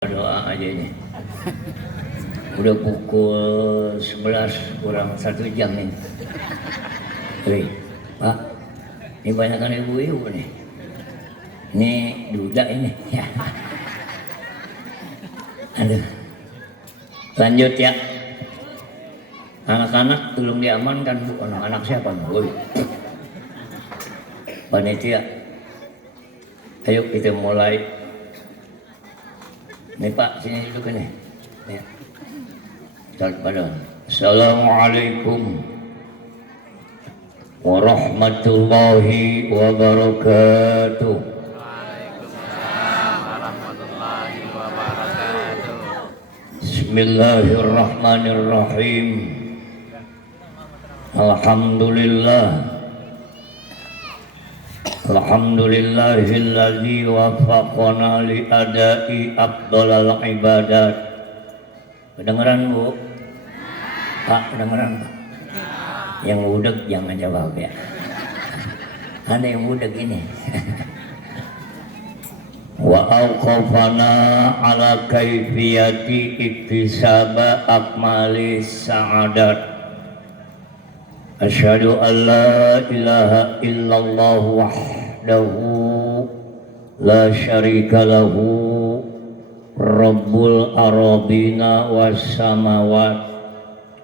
Doa aja ini. Udah pukul 11 kurang 1 jam nih. Hei, Pak, ini banyakan ibu-ibu nih. Ini duda ini. Ya. Aduh. Lanjut ya. Anak-anak tolong diamankan Bu. Anak siapa Bu? Panitia. Ayo kita mulai. Nih Pak, sini duduk ini. Ya. Start pada. Assalamualaikum warahmatullahi wabarakatuh. Waalaikumsalam warahmatullahi wabarakatuh. Bismillahirrahmanirrahim. Alhamdulillah. Alhamdulillahilladzi waffaqana li adai afdhalal ibadat. Kedengeran Bu? Pak, kedengeran Pak? Yang budek jangan jawab ya. Ada yang budek ini. Wa auqafana ala kaifiyati iktisaba akmali sa'adat. Asyhadu an la ilaha illallah wahdahu la syarika lahu rabbul arabina was samawat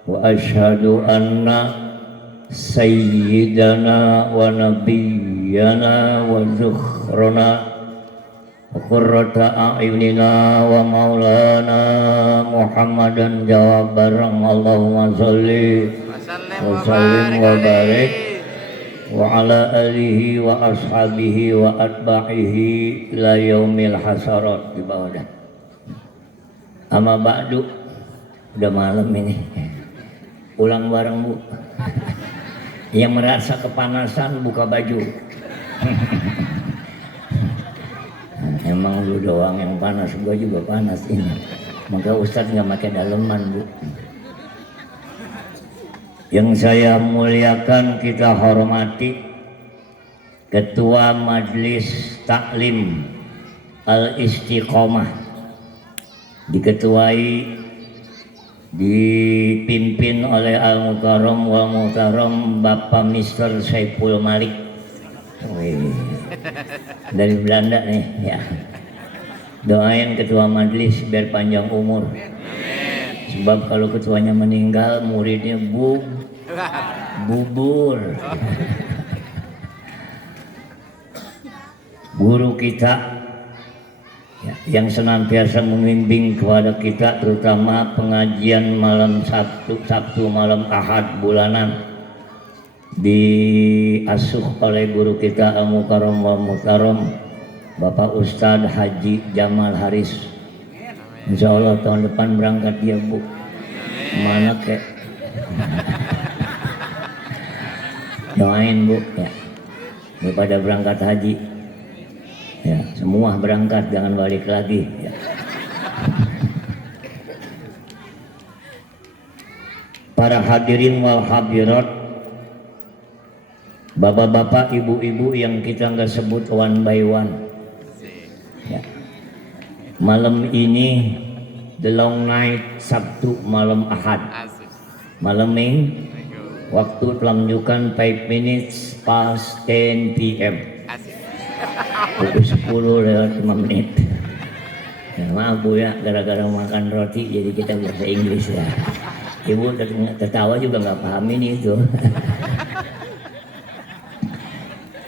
wa asyhadu anna sayyidana wa nabiyyana wa zukhrana wa qurrata a'yunina wa maulana Muhammadan jawab bareng Allahumma sholli wa sallim wa barik wa ala alihi wa ashabihi wa atba'ihi ila yaumil hasarat. Di bawah dah. Amma ba'du, udah malam ini. Pulang bareng Bu. Yang merasa kepanasan buka baju. Emang lu doang yang panas, gua juga panas ini. Maka Ustadz nggak pakai daleman Bu. Yang saya muliakan, kita hormati Ketua Majelis Taklim Al-Istiqomah, diketuai dipimpin oleh Al-Mukarram wal Muhtaram Bapak Mr. Saiful Malik. Wih, dari Belanda nih ya. Doain ketua majelis biar panjang umur. Sebab kalau ketuanya meninggal, muridnya bubur. Guru kita ya, yang senantiasa membimbing kepada kita, terutama pengajian malam Sabtu malam Ahad bulanan, diasuh oleh guru kita Al-Mukarram wal Muhtaram Bapak Ustadz Haji Jamal Haris. Insya Allah tahun depan berangkat dia Bu. Mana kek? Doain Bu ya. Daripada berangkat haji. Ya, semua berangkat jangan balik lagi ya. Para hadirin wal hadirat, bapak-bapak, ibu-ibu yang kita nggak sebut one by one. Ya. Malam ini the long night Sabtu malam Ahad. Malam ini waktu telah menunjukkan 5 minutes past 10 PM. Pukul 10 lewat 5 menit. Ya, maaf Bu ya, gara-gara makan roti jadi kita bahasa Inggris ya. Ibu tertawa juga nggak paham ini itu.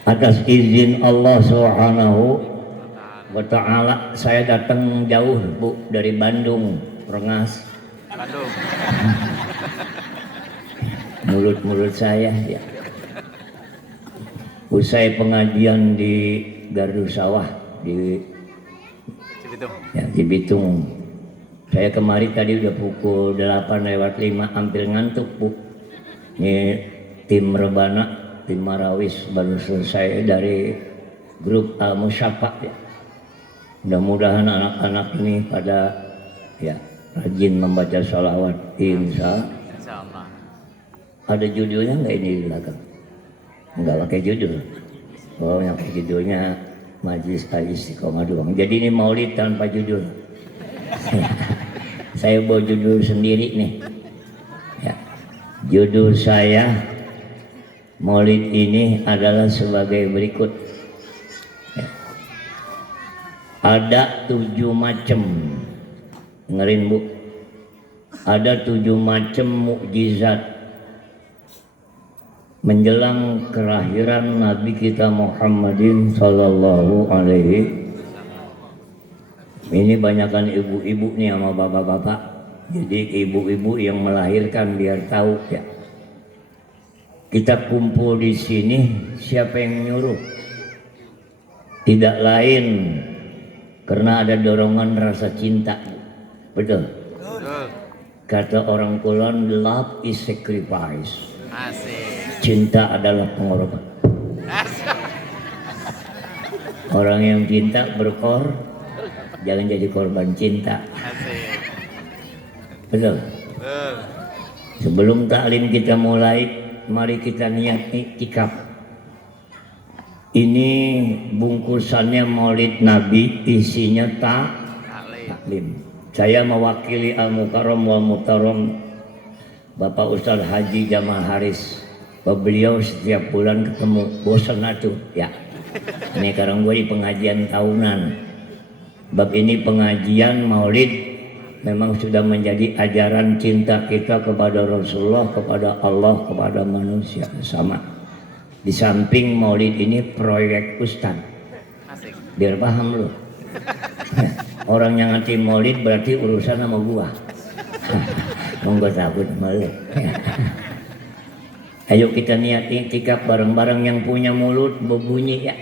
Atas izin Allah Subhanahu wa ta'ala, saya datang jauh Bu dari Bandung, Rengas. Bandung. Mulut saya ya. Usai pengajian di Gardu Sawah di Cibitung. ya, Cibitung. Saya kemari tadi udah pukul 8:05, hampir ngantuk Bu. Ini tim Rebana, tim Marawis baru selesai dari grup Al-Musyafa ya. Mudah-mudahan anak-anak ini pada ya rajin membaca sholawat. Insya Allah. Ada judulnya nggak ini di belakang? Nggak pakai judul. Oh, yang pakai judulnya Majelis Al-Istiqomah doang. Jadi ini maulid tanpa judul. Saya bawa judul sendiri nih. Ya. Judul saya Maulid ini adalah sebagai berikut. Ya. Ada 7 macam, dengerin Bu. Ada 7 macam mukjizat menjelang kelahiran Nabi kita Muhammadin sallallahu alaihi. Ini banyakkan ibu-ibu nih sama bapak-bapak. Jadi ibu-ibu yang melahirkan biar tahu ya. Kita kumpul di sini, siapa yang nyuruh? Tidak lain karena ada dorongan rasa cinta. Betul? Kata orang Kulon, love is sacrifice. Asik. Cinta adalah pengorbanan. Asik. Orang yang cinta jangan jadi korban cinta. Asik. Betul? Sebelum taklim kita mulai, mari kita niat iktikaf. Ini bungkusannya Maulid Nabi, isinya taklim. Saya mewakili Al-Mukarram wal Muhtaram Bapak Ustadz Haji Jamal Haris. Beliau setiap bulan ketemu, bosan atuh ya. Ini sekarang gue di pengajian tahunan. Bab ini pengajian Maulid memang sudah menjadi ajaran cinta kita kepada Rasulullah, kepada Allah, kepada manusia sama. Di samping Maulid ini proyek Ustaz. Asik. Biar paham loh. Orang yang anti Maulid berarti urusan sama gua. Monggo takut malu. Ayo kita niat iktikaf bareng-bareng, yang punya mulut berbunyi ya.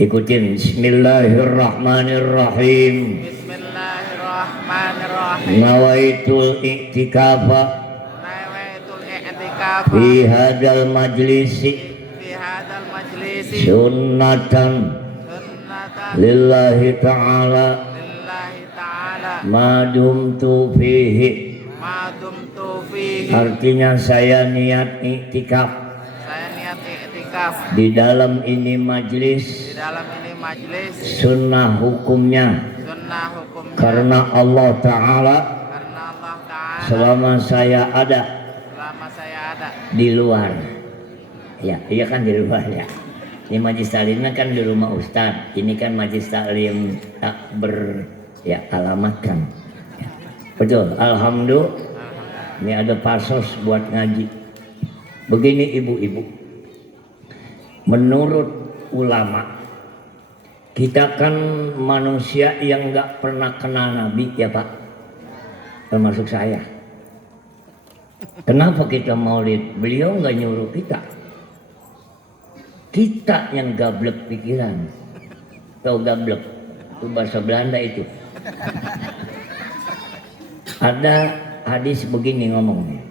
Ikutin Bismillahirrahmanirrahim. Bismillahirrahmanirrahim. Nawaitul i'tikafa Nawaitul i'tikaf fi hadal majlisi fi hadzal majlisi sunnatan sunnatan lillahi ta'ala lillahi ta'ala ma dumtu fihi. ma dumtu fihi. Artinya saya niat i'tikaf Saya niat i'tikaf di dalam ini majlis, di dalam ini majlis, sunnah hukumnya sunnah hukumnya karena Allah Ta'ala karena Allah Ta'ala selama saya ada selama saya ada di luar. Ya, iya kan di luar ya. Ini majlis taklimnya kan di rumah Ustadz. Ini kan majlis taklim tak alamatkan. Ya. Betul. Alhamdulillah. Ini ada pasos buat ngaji. Begini ibu-ibu. Menurut ulama, kita kan manusia yang nggak pernah kenal Nabi ya Pak. Termasuk saya. Kenapa kita maulid? Beliau nggak nyuruh kita. Kita yang gablek pikiran. Tahu gablek? Itu bahasa Belanda itu. Ada hadis begini ngomongnya.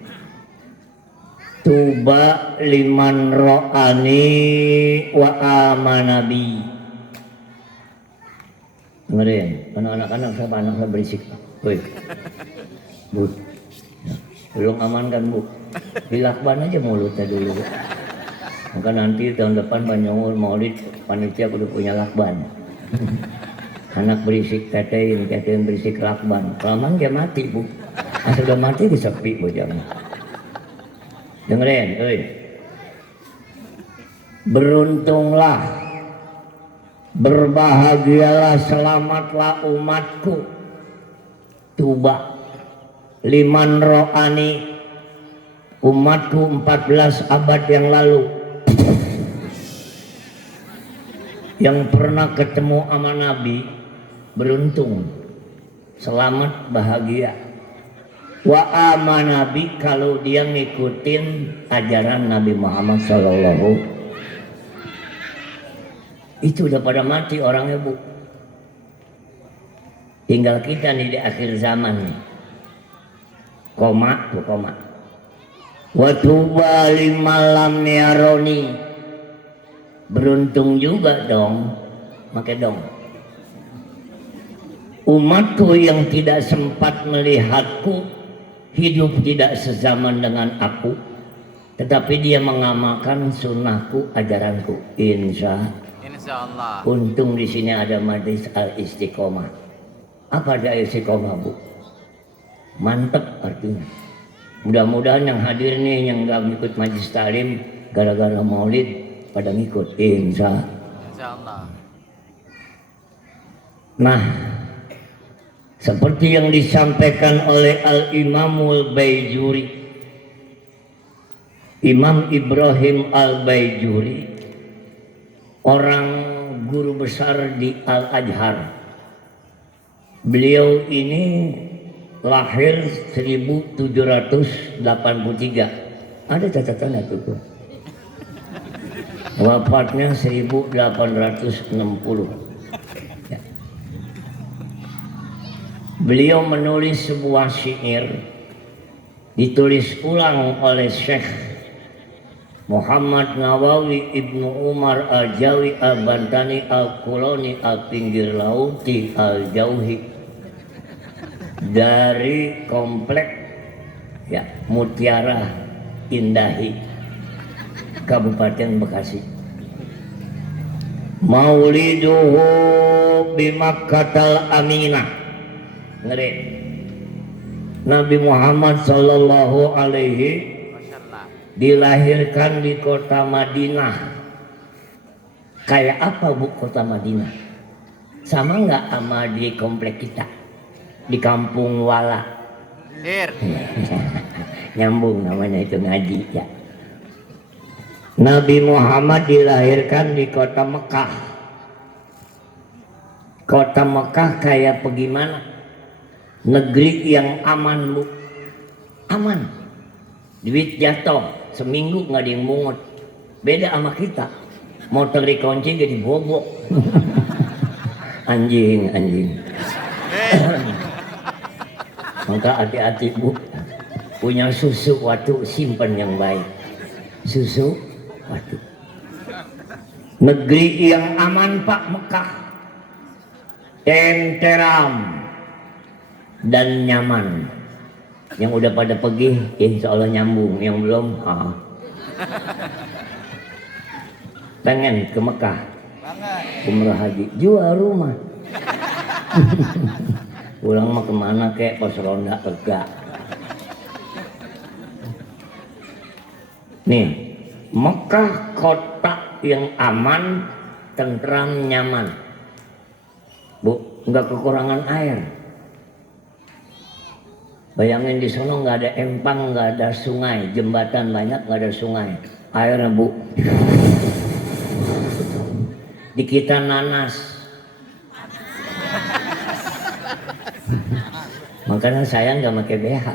Tuba liman ro'ani wa amanabi. Dengerin, anak-anak siapa anak saya berisik. Woi, Bu, belum aman kan Bu? Dilakban aja mulutnya dulu. Maka nanti tahun depan Banyuwangi Maulid panitia udah punya lakban. Anak berisik katain berisik lakban. Kelamaan dia mati Bu. Asal udah mati disepi Bu jangan. Dengerin, beruntunglah, berbahagialah, selamatlah umatku. Tuba liman ro'ani, umatku 14 abad yang lalu yang pernah ketemu sama Nabi, beruntung, selamat, bahagia. Wa amanabi, kalau dia ngikutin ajaran Nabi Muhammad sallallahu. Itu udah pada mati orangnya Bu. Tinggal kita nih di akhir zaman nih. Koma. Wa tuba limalam yaroni. Beruntung juga dong. Make dong. Umatku yang tidak sempat melihatku, hidup tidak sezaman dengan aku, tetapi dia mengamalkan sunnahku, ajaranku. Insya Allah. Untung di sini ada majlis al-istiqomah. Apa dia istiqomah Bu? Mantep artinya. Mudah-mudahan yang hadir nih yang gak ngikut majlis taklim gara-gara maulid pada ngikut insya Allah. Nah, seperti yang disampaikan oleh Al-Imamul Baijuri, Imam Ibrahim Al-Baijuri, orang guru besar di Al-Azhar. Beliau ini lahir 1783. Ada catatannya tuh. Wafatnya 1860. Ya. Beliau menulis sebuah syair ditulis ulang oleh Syekh Muhammad Nawawi Ibnu Umar Al-Jawi Al-Bantani Al-Qulani Al-Pinggir Lauti Al-Jauhi dari komplek ya Mutiara Indahi Kabupaten Bekasi. Mauliduhu bimakkatal aminah. Ngeri. Nabi Muhammad sallallahu alaihi dilahirkan di kota Madinah. Kayak apa Bu kota Madinah? Sama nggak sama di komplek kita? Di Kampung Wala. Nyambung namanya itu ngaji ya. Nabi Muhammad dilahirkan di kota Mekah. Kota Mekah kayak bagaimana? Negeri yang aman Bu. Aman. Duit jatuh seminggu nggak ada yang mungut. Beda sama kita. Motor dikunci jadi bobok. Anjing. Maka hati-hati Bu, punya susu waktu simpan yang baik. Susu waktu. Negeri yang aman Pak Mekah, tenteram dan nyaman. Yang udah pada pergi, insya Allah nyambung. Yang belum, pengen ke Mekah, umrah haji, jual rumah. Pulang mah kemana kek, pos ronda enggak. Nih, Mekah kota yang aman, tentram, nyaman. Bu, enggak kekurangan air. Bayangin di sana nggak ada empang, nggak ada sungai, jembatan banyak nggak ada sungai. Airnya Bu, di kita nanas. Makanya saya nggak pakai BH.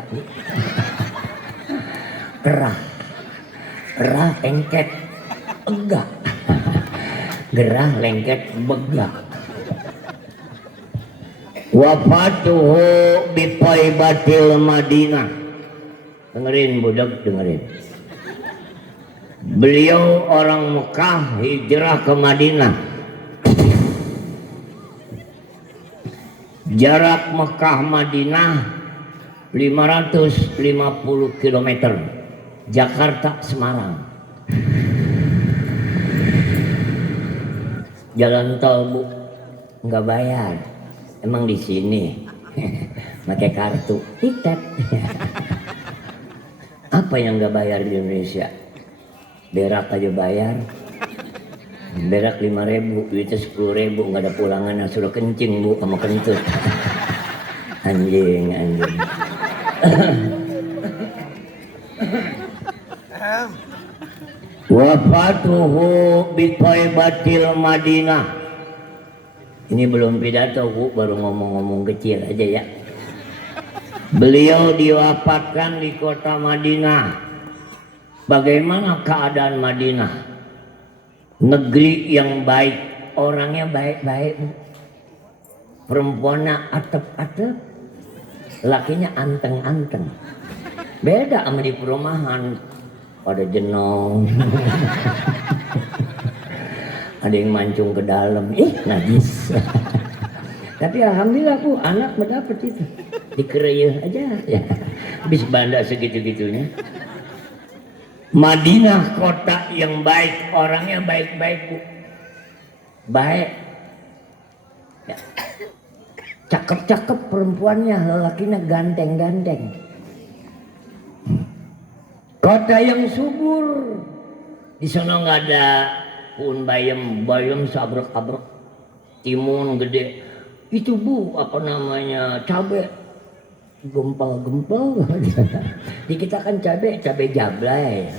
Gerah lengket enggak. Gerah lengket begak. Wafatuhu bi Thaibatil Madinah. Dengerin budak, dengerin. Beliau orang Mekah hijrah ke Madinah. Jarak Mekah Madinah 550 km. Jakarta Semarang. Jalan tol Bu, nggak bayar. Emang di sini pakai kartu tiket. Apa yang nggak bayar di Indonesia? Berak aja bayar. Berak 5.000, duitnya 10.000, nggak ada pulangannya, sudah kencing Bu sama kentut. Anjing. Wafatuhu bi Thaibatil Madinah. Ini belum pidato Bu, baru ngomong-ngomong kecil aja ya. Beliau diwafatkan di kota Madinah. Bagaimana keadaan Madinah? Negeri yang baik, orangnya baik-baik. Perempuannya atep-atep, lakinya anteng-anteng. Beda sama di perumahan, pada jenong. Ada yang mancung ke dalam, najis. Tapi alhamdulillah Bu, anak mendapat itu. Dikereyeh aja ya. Habis banda segitu-gitunya. Madinah kota yang baik, orangnya baik-baik Bu. Baik. Ya. Cakep-cakep perempuannya, lelakinya ganteng-ganteng. Kota yang subur, di sana nggak ada pun bayam sabrek-abrek, timun gede. Itu Bu, apa namanya, cabe gempal-gempal. Di kita kan cabe jablay,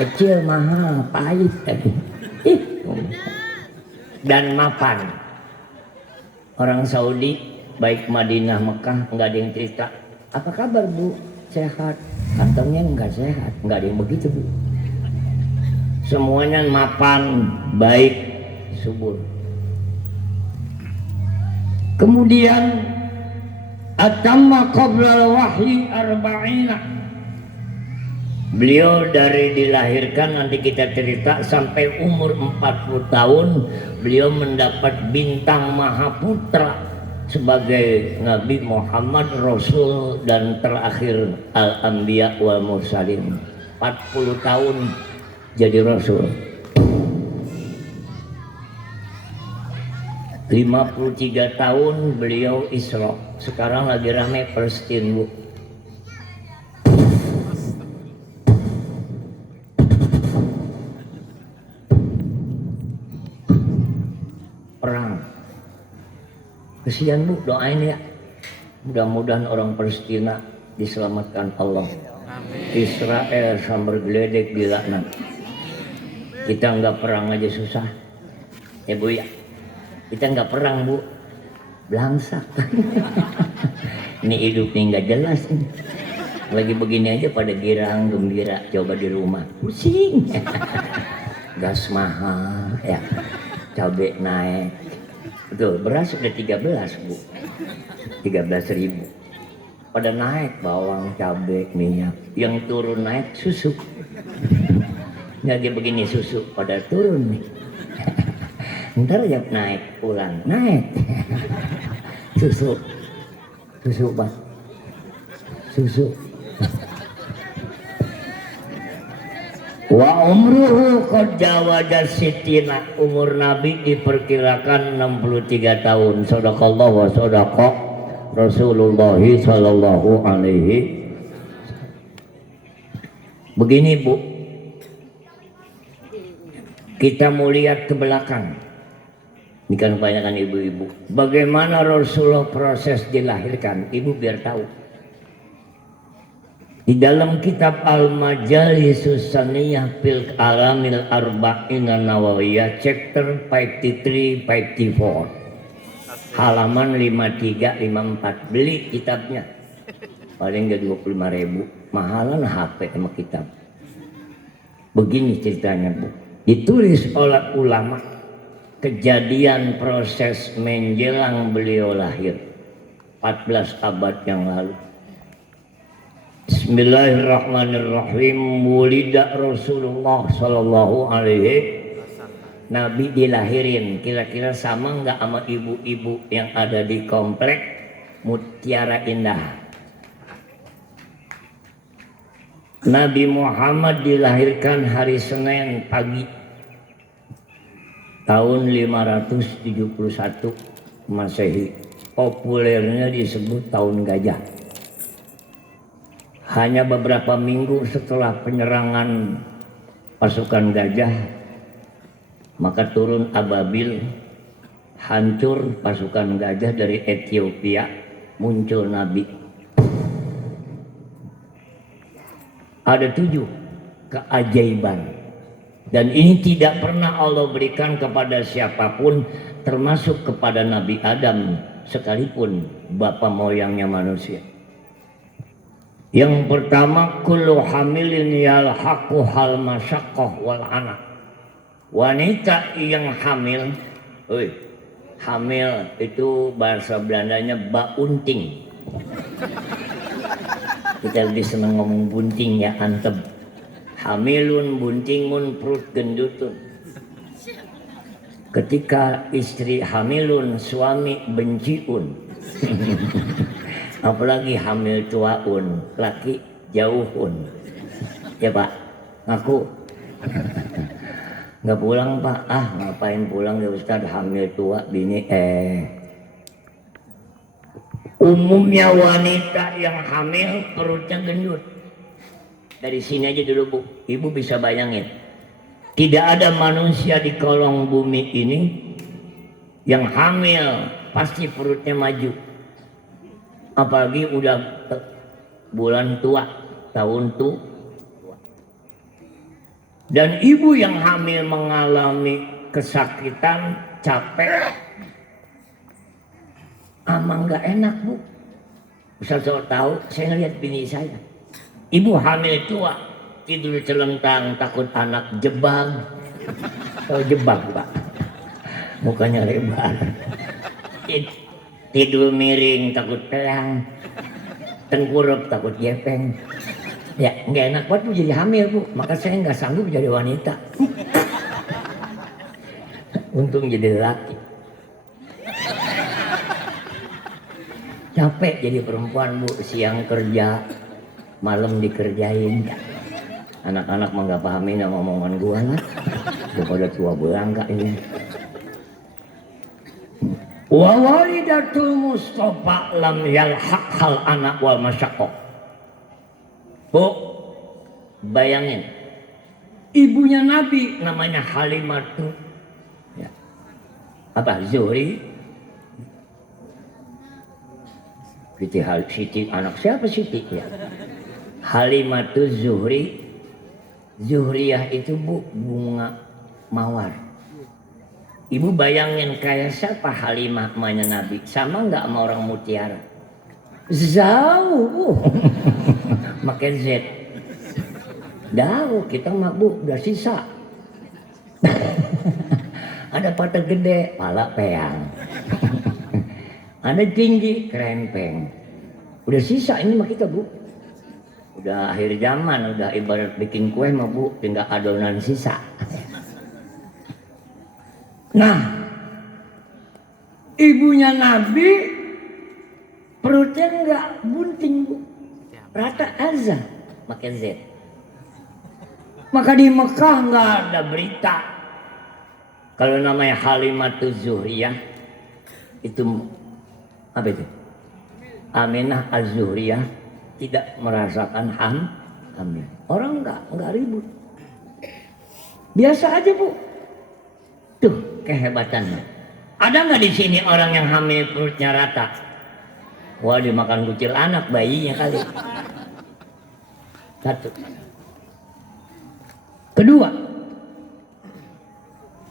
kecil mahal, pahit tadi. Dan mapan. Orang Saudi, baik Madinah, Mekah, nggak ada yang cerita, apa kabar Bu? Sehat? Kantongnya nggak sehat, nggak ada yang begitu Bu. Semuanya mapan, baik, subur. Kemudian atamma qabla wahyi arba'ina. Beliau dari dilahirkan, nanti kita cerita, sampai umur 40 tahun beliau mendapat bintang Mahaputra sebagai Nabi Muhammad, Rasul dan terakhir Al-Anbiya wal Mursalin. 40 tahun jadi Rasul. 53 tahun beliau Isra. Sekarang lagi rame Palestina Bu. Perang. Kesian Bu, doain ya. Mudah-mudahan orang Palestina diselamatkan Allah. Amin. Israel sambar geledek dilaknat. Kita nggak perang aja susah. Ya Bu ya. Kita nggak perang Bu. Belangsak. Ini hidup nih nggak jelas nih. Lagi begini aja pada girang gembira, coba di rumah pusing. Gas mahal ya. Cabai naik, betul, beras udah 13 Bu, 13.000. Pada naik bawang, cabai, minyak. Yang turun naik susu. Lagi begini susu pada turun nih. Ntar ya naik pulang, naik. Susu Pak, susu. Wa umruhu qad jawaza sitina, umur Nabi diperkirakan 63 tahun. Shadaqallah wa shadaqa Rasulullah sallallahu alaihi. Begini Bu, kita mau lihat ke belakang. Ini kan kebanyakan ibu-ibu. Bagaimana Rasulullah proses dilahirkan? Ibu biar tahu. Di dalam kitab Al-Majalisus Saniyah fil Alamil Arba'ina Nawawiyah chapter 53-54 halaman 53-54, beli kitabnya paling gak 25.000, mahalan HP sama kitab. Begini ceritanya Bu, ditulis oleh ulama kejadian proses menjelang beliau lahir 14 abad yang lalu. Bismillahirrahmanirrahim. Wulida Rasulullah sallallahu alaihi. Nabi dilahirin kira-kira sama nggak sama ibu-ibu yang ada di komplek Mutiara Indah. Nabi Muhammad dilahirkan hari Senin pagi tahun 571 Masehi. Populernya disebut tahun gajah. Hanya beberapa minggu setelah penyerangan pasukan gajah, maka turun Ababil, hancur pasukan gajah dari Ethiopia, muncul Nabi. Ada 7 keajaiban, dan ini tidak pernah Allah berikan kepada siapapun, termasuk kepada Nabi Adam sekalipun, bapak moyangnya manusia. Yang pertama, kullu hamilin yalhaqu hal masyaqqah wal anak. Wanita yang hamil, hamil itu bahasa Belandanya baunting. Kita lebih senang ngomong bunting ya, antem. Hamilun buntingun perut gendutun. Ketika istri hamilun, suami benciun. Apalagi hamil tuaun, laki jauhun. Ya Pak, ngaku. Nggak pulang Pak, ngapain pulang ya Ustaz, hamil tua bini. Umumnya wanita yang hamil perutnya gendut. Dari sini aja dulu Bu, Ibu bisa bayangin. Tidak ada manusia di kolong bumi ini yang hamil pasti perutnya maju. Apalagi udah bulan tua, tahun tua. Dan ibu yang hamil mengalami kesakitan, capek, ama nggak enak Bu. Bisa tahu, saya ngeliat bini saya. Ibu hamil tua, tidur celentang, takut anak jebak. Tahu jebak Pak? Mukanya lebar. Tidur miring, takut telang. Tengkurap, takut gepeng. Ya nggak enak banget Bu jadi hamil Bu. Maka saya nggak sanggup jadi wanita. Untung jadi laki. Capek jadi perempuan Bu, siang kerja, malam dikerjain. Anak-anak mah nggak pahamin sama omongan gua lah. Daripada tua belangka ini. Wa walidatul Mustafa lam yalhaq hal anak wal masyaqqah. Bu, bayangin. Ibunya Nabi namanya Halimatu. Ya. Apa? Zuhri. Siti anak siapa Siti ya? Halimatu Zuhri. Zuhriyah itu Bu bunga mawar. Ibu bayangin kayak siapa Halimah emaknya Nabi? Sama nggak sama orang mutiara? Jauh. Makan Z. Jauh kita mah Bu udah sisa. Ada patah gede, pala peang. Ada tinggi, kerempeng. Udah sisa ini mah kita Bu. Udah akhir zaman, udah ibarat bikin kue mah Bu, tinggal adonan sisa. Nah, ibunya Nabi perutnya enggak bunting Bu, rata aja, makan Z. Maka di Mekah enggak ada berita kalau namanya Halimatu Zuhriyah itu apa itu? Aminah Az-Zuhriyah tidak merasakan hamil. Orang enggak ribut. Biasa aja Bu. Tuh kehebatannya. Ada nggak di sini orang yang hamil perutnya rata? Wah dimakan kucil anak bayinya kali. Satu. Kedua,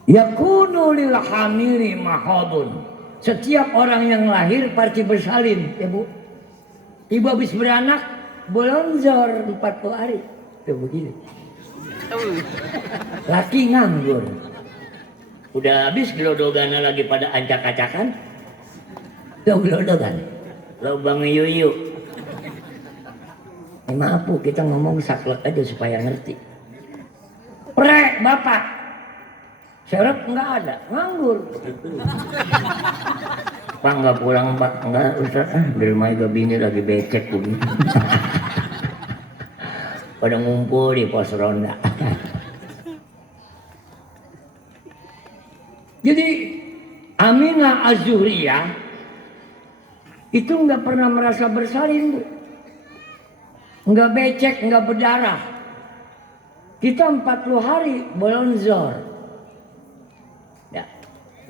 yakunu lil hamiri mahadun. Setiap orang yang lahir pasti bersalin, ya Bu. Ibu habis beranak bolonjor 40 hari. Tuh begini. Laki nganggur. Udah habis gelodogannya lagi pada acak-acakan. Tuh gelodogan. Lobang yuyu. Maaf Bu, kita ngomong saklek aja supaya ngerti. Prek Bapak. Syarat enggak ada, nganggur. Pak enggak pulang Pak, enggak Ustaz. Di rumah juga bini lagi becek begitu. Pada ngumpul di pos ronda. Jadi Aminah Az-Zuhriyah itu nggak pernah merasa bersalin Bu, nggak becek, nggak berdarah. Kita 40 hari bolonjor. Ya,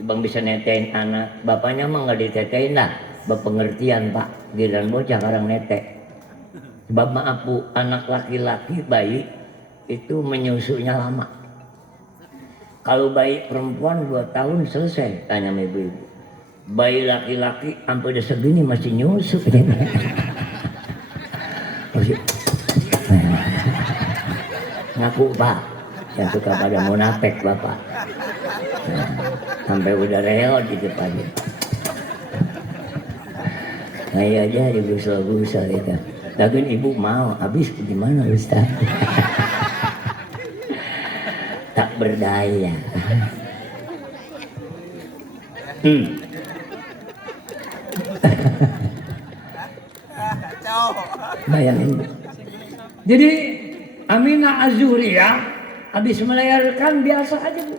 Bang bisa netein anak, bapaknya mah nggak ditetein lah, berpengertian Pak, giliran bocah karang nete. Sebab maaf Bu, anak laki-laki bayi itu menyusunya lama. Kalau bayi perempuan 2 tahun selesai, tanya sama ibu-ibu. Bayi laki-laki sampai udah segini masih nyusu. Ngaku Pak, yang suka pada munafik Bapak. Sampai udah reot di depannya. Nah iya aja digusel-gusel itu. Lagian ibu mau, habis gimana Ustaz? Tak berdaya. Bayangin. Jadi Aminah Az-Zuhriyah habis melahirkan biasa aja Bu.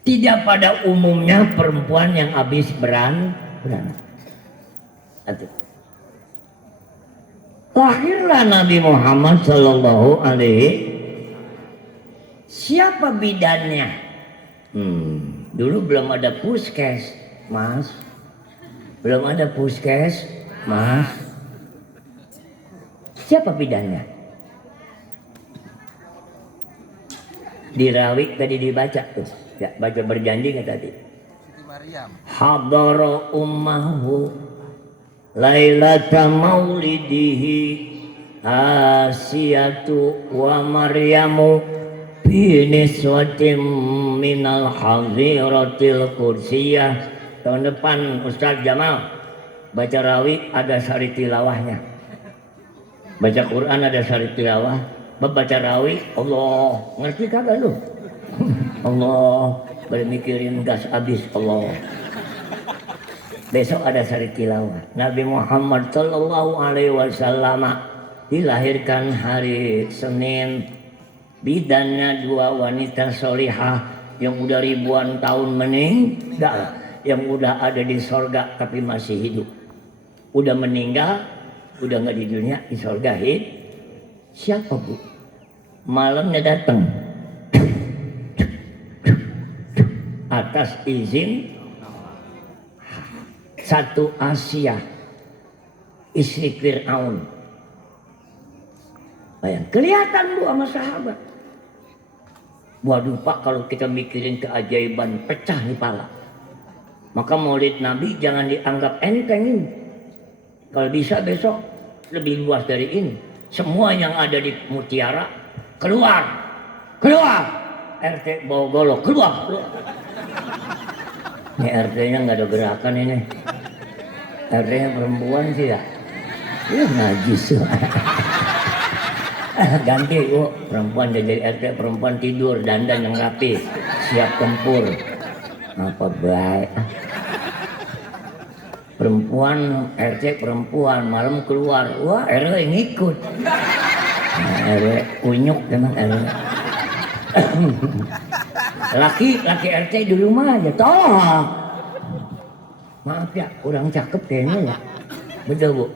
Tidak pada umumnya perempuan yang habis beranak. Atuh. Lahirlah Nabi Muhammad sallallahu alaihi. Siapa bidannya? Dulu belum ada puskes, Mas. Belum ada puskes, Mas. Siapa bidannya? Dirawi tadi dibaca tuh. Ya, baca berjanji nggak tadi? Siti Maryam. Hadara ummahu lailata maulidihi Asiyatu wa Maryamu fi niswatin minal hadiratil kursiyah. Tahun depan Ustaz Jamal baca rawi ada sari tilawahnya. Baca Quran ada sari tilawah. Baca rawi Allah ngerti kagak lu? Allah bermikirin gas habis Allah. Besok ada sari tilawah. Nabi Muhammad sallallahu alaihi wasallam dilahirkan hari Senin. Bidannya dua wanita solihah yang udah ribuan tahun meninggal, yang udah ada di sorga tapi masih hidup. Udah meninggal, udah nggak di dunia, di sorga hidup. Siapa bu? Malamnya datang atas izin satu Asia, istri Fir'aun. Bayang, kelihatan bu sama sahabat. Waduh pak, kalau kita mikirin keajaiban pecah nih pala. Maka maulid Nabi jangan dianggap enteng ini. Kalau bisa besok lebih luas dari ini. Semua yang ada di Mutiara keluar, RT bawa golok keluar. Ini RT-nya nggak ada gerakan ini. RT-nya perempuan sih ya. Ya najis. Ganti perempuan jadi RT, perempuan tidur dandan yang rapi, siap tempur. Apa baik? Perempuan RT perempuan malam keluar, wah RW ngikut. RW kunyuk memang RW. Laki RT di rumah aja, tolong. Maaf ya, kurang cakep kayaknya ya. Betul bu.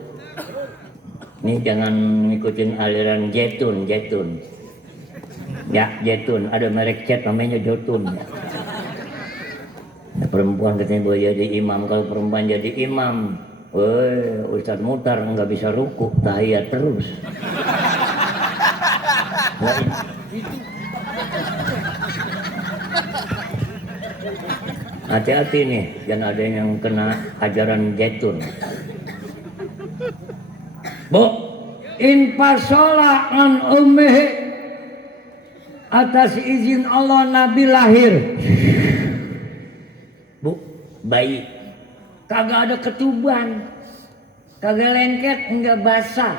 Ini jangan ngikutin aliran Jetun. Ya Jetun, ada merek cat namanya Jotun. Nah, perempuan katanya boleh jadi imam. Kalau perempuan jadi imam, Ustadz Mutar nggak bisa ruku, tahiyat terus. Hati-hati nih, jangan ada yang kena ajaran Jetun. Bu, infasola an ummihi, atas izin Allah Nabi lahir. Bu, bayi kagak ada ketuban, kagak lengket, enggak basah.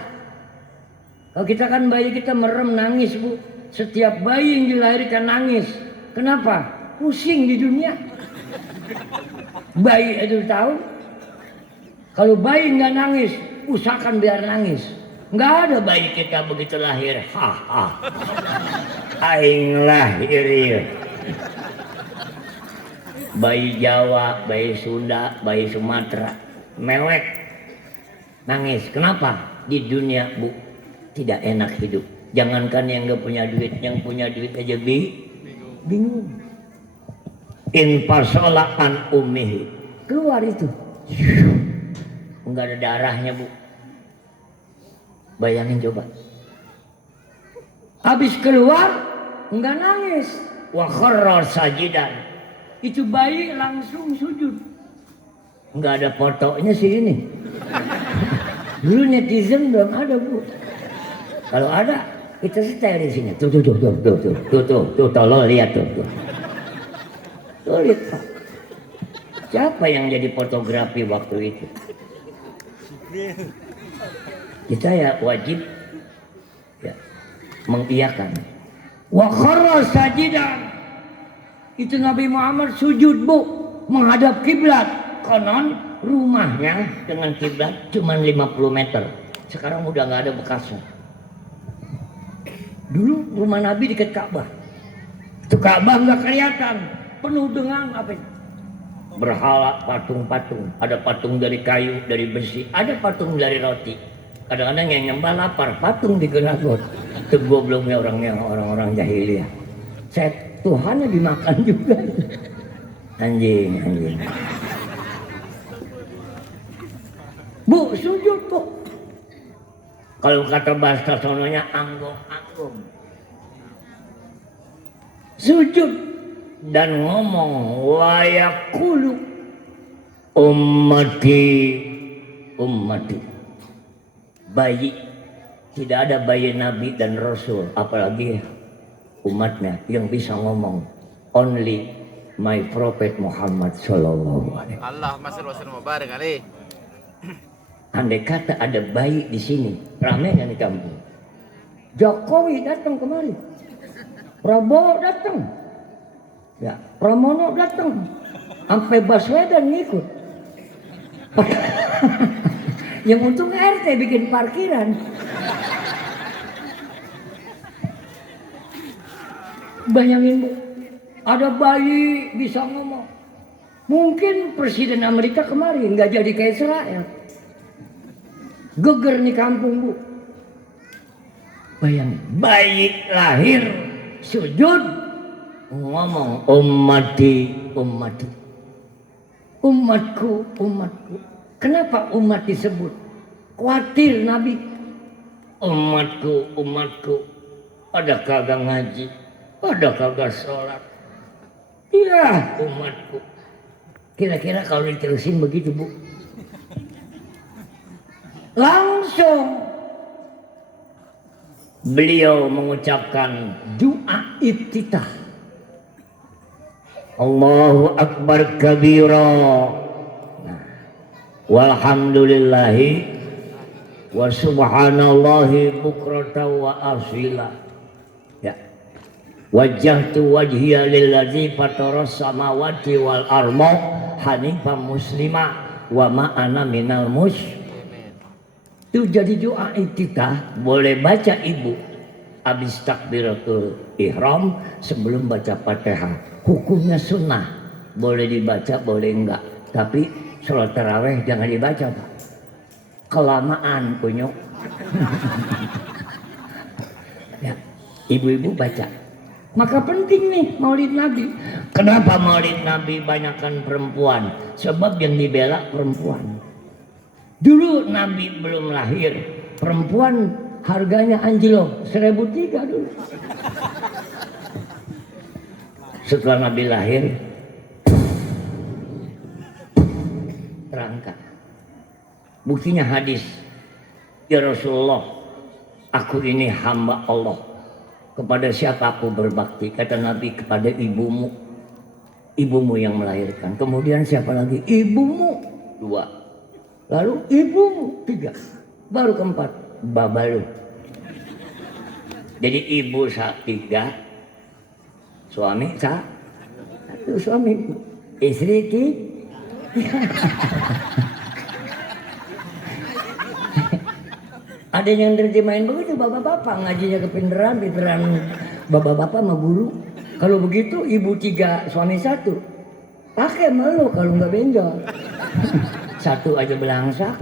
Kalau kita kan bayi kita merem nangis bu. Setiap bayi yang dilahirkan nangis. Kenapa? Pusing di dunia. Bayi itu tahu. Kalau bayi nggak nangis, usahakan biar nangis. Nggak ada bayi kita begitu lahir, aing lahir. Bayi Jawa, bayi Sunda, bayi Sumatera, mewek, nangis. Kenapa? Di dunia bu, tidak enak hidup. Jangankan yang nggak punya duit, yang punya duit aja bingung. Infasola an ummihi, keluar itu. Enggak ada darahnya bu. Bayangin coba. Habis keluar enggak nangis. Wa kharra sajidan. Itu bayi langsung sujud. Enggak ada fotonya sih ini. Dulu netizen belum ada bu. Kalau ada kita setel di sini. Tuh, tolong lihat tuh. Tuh lihat Pak. Siapa yang jadi fotografi waktu itu? Kita ya wajib ya, mengiyakan. Wa kharra sajidan. Itu Nabi Muhammad sujud bu, menghadap kiblat. Konon rumahnya dengan kiblat cuma 50 meter. Sekarang udah nggak ada bekasnya. Dulu rumah Nabi dekat Ka'bah. Itu Ka'bah nggak kelihatan, penuh dengan apa? berhala patung-patung. Ada patung dari kayu, dari besi, ada patung dari roti. Kadang-kadang yang nyembah lapar, patung digeragot. Itu gobloknya orang-orang jahiliyah. Tuhannya dimakan juga. Anjing. Bu, sujud kok. Kalau kata bahasa sononya anggong-anggong. Sujud dan ngomong wa yaqulu ummati. Bayi, tidak ada bayi nabi dan rasul, apalagi umatnya yang bisa ngomong. Only my prophet Muhammad sallallahu alaihi wasallam. Allahumma shalli wa sallim wa barik alaih. Andai kata ada bayi di sini, ramai kan di kampung. Jokowi datang kemari, Prabowo datang, ya Pramono datang, sampai Baswedan ngikut. Yang untung RT bikin parkiran. Bayangin Bu, ada bayi bisa ngomong. Mungkin Presiden Amerika kemarin nggak jadi kayak Israel. Geger nih kampung Bu. Bayangin, bayi lahir sujud ngomong umatku. Kenapa umat disebut? Khawatir Nabi. Umatku. Ada kagak ngaji, ada kagak sholat. Iya umatku. Kira-kira kalau diterusin begitu Bu. Langsung beliau mengucapkan doa iftitah. Allahu Akbar kabira. Walhamdulillahi wa subhanallahi bukratan wa asila. Ya. Wajjahtu wajhiya lillazi fataras samawati wal arda hanifan muslima wa ma ana minal musyrikin. Itu jadi doa iftitah, boleh baca ibu habis takbiratul ihram sebelum baca Fatihah. Hukumnya sunnah, boleh dibaca boleh enggak, tapi sholat taraweh jangan dibaca Pak, kelamaan kunyuk. Ya, ibu-ibu baca. Maka penting nih Maulid Nabi. Kenapa Maulid Nabi banyakkan perempuan? Sebab yang dibela perempuan. Dulu Nabi belum lahir, perempuan harganya anjlok 1.003 dulu. Setelah Nabi lahir, terangkat. Buktinya hadis, ya Rasulullah, aku ini hamba Allah. Kepada siapa aku berbakti? Kata Nabi, kepada ibumu. Ibumu yang melahirkan. Kemudian siapa lagi? Ibumu. 2. Lalu ibumu 3, baru keempat babalu. Jadi ibu 3, suami 1, suami istri 3. Ada yang terjemahin begitu bapak-bapak ngajinya kepinteran bapak-bapak sama guru. Kalau begitu ibu 3 suami 1, pakai melu kalau nggak benjol. 1 aja belangsak.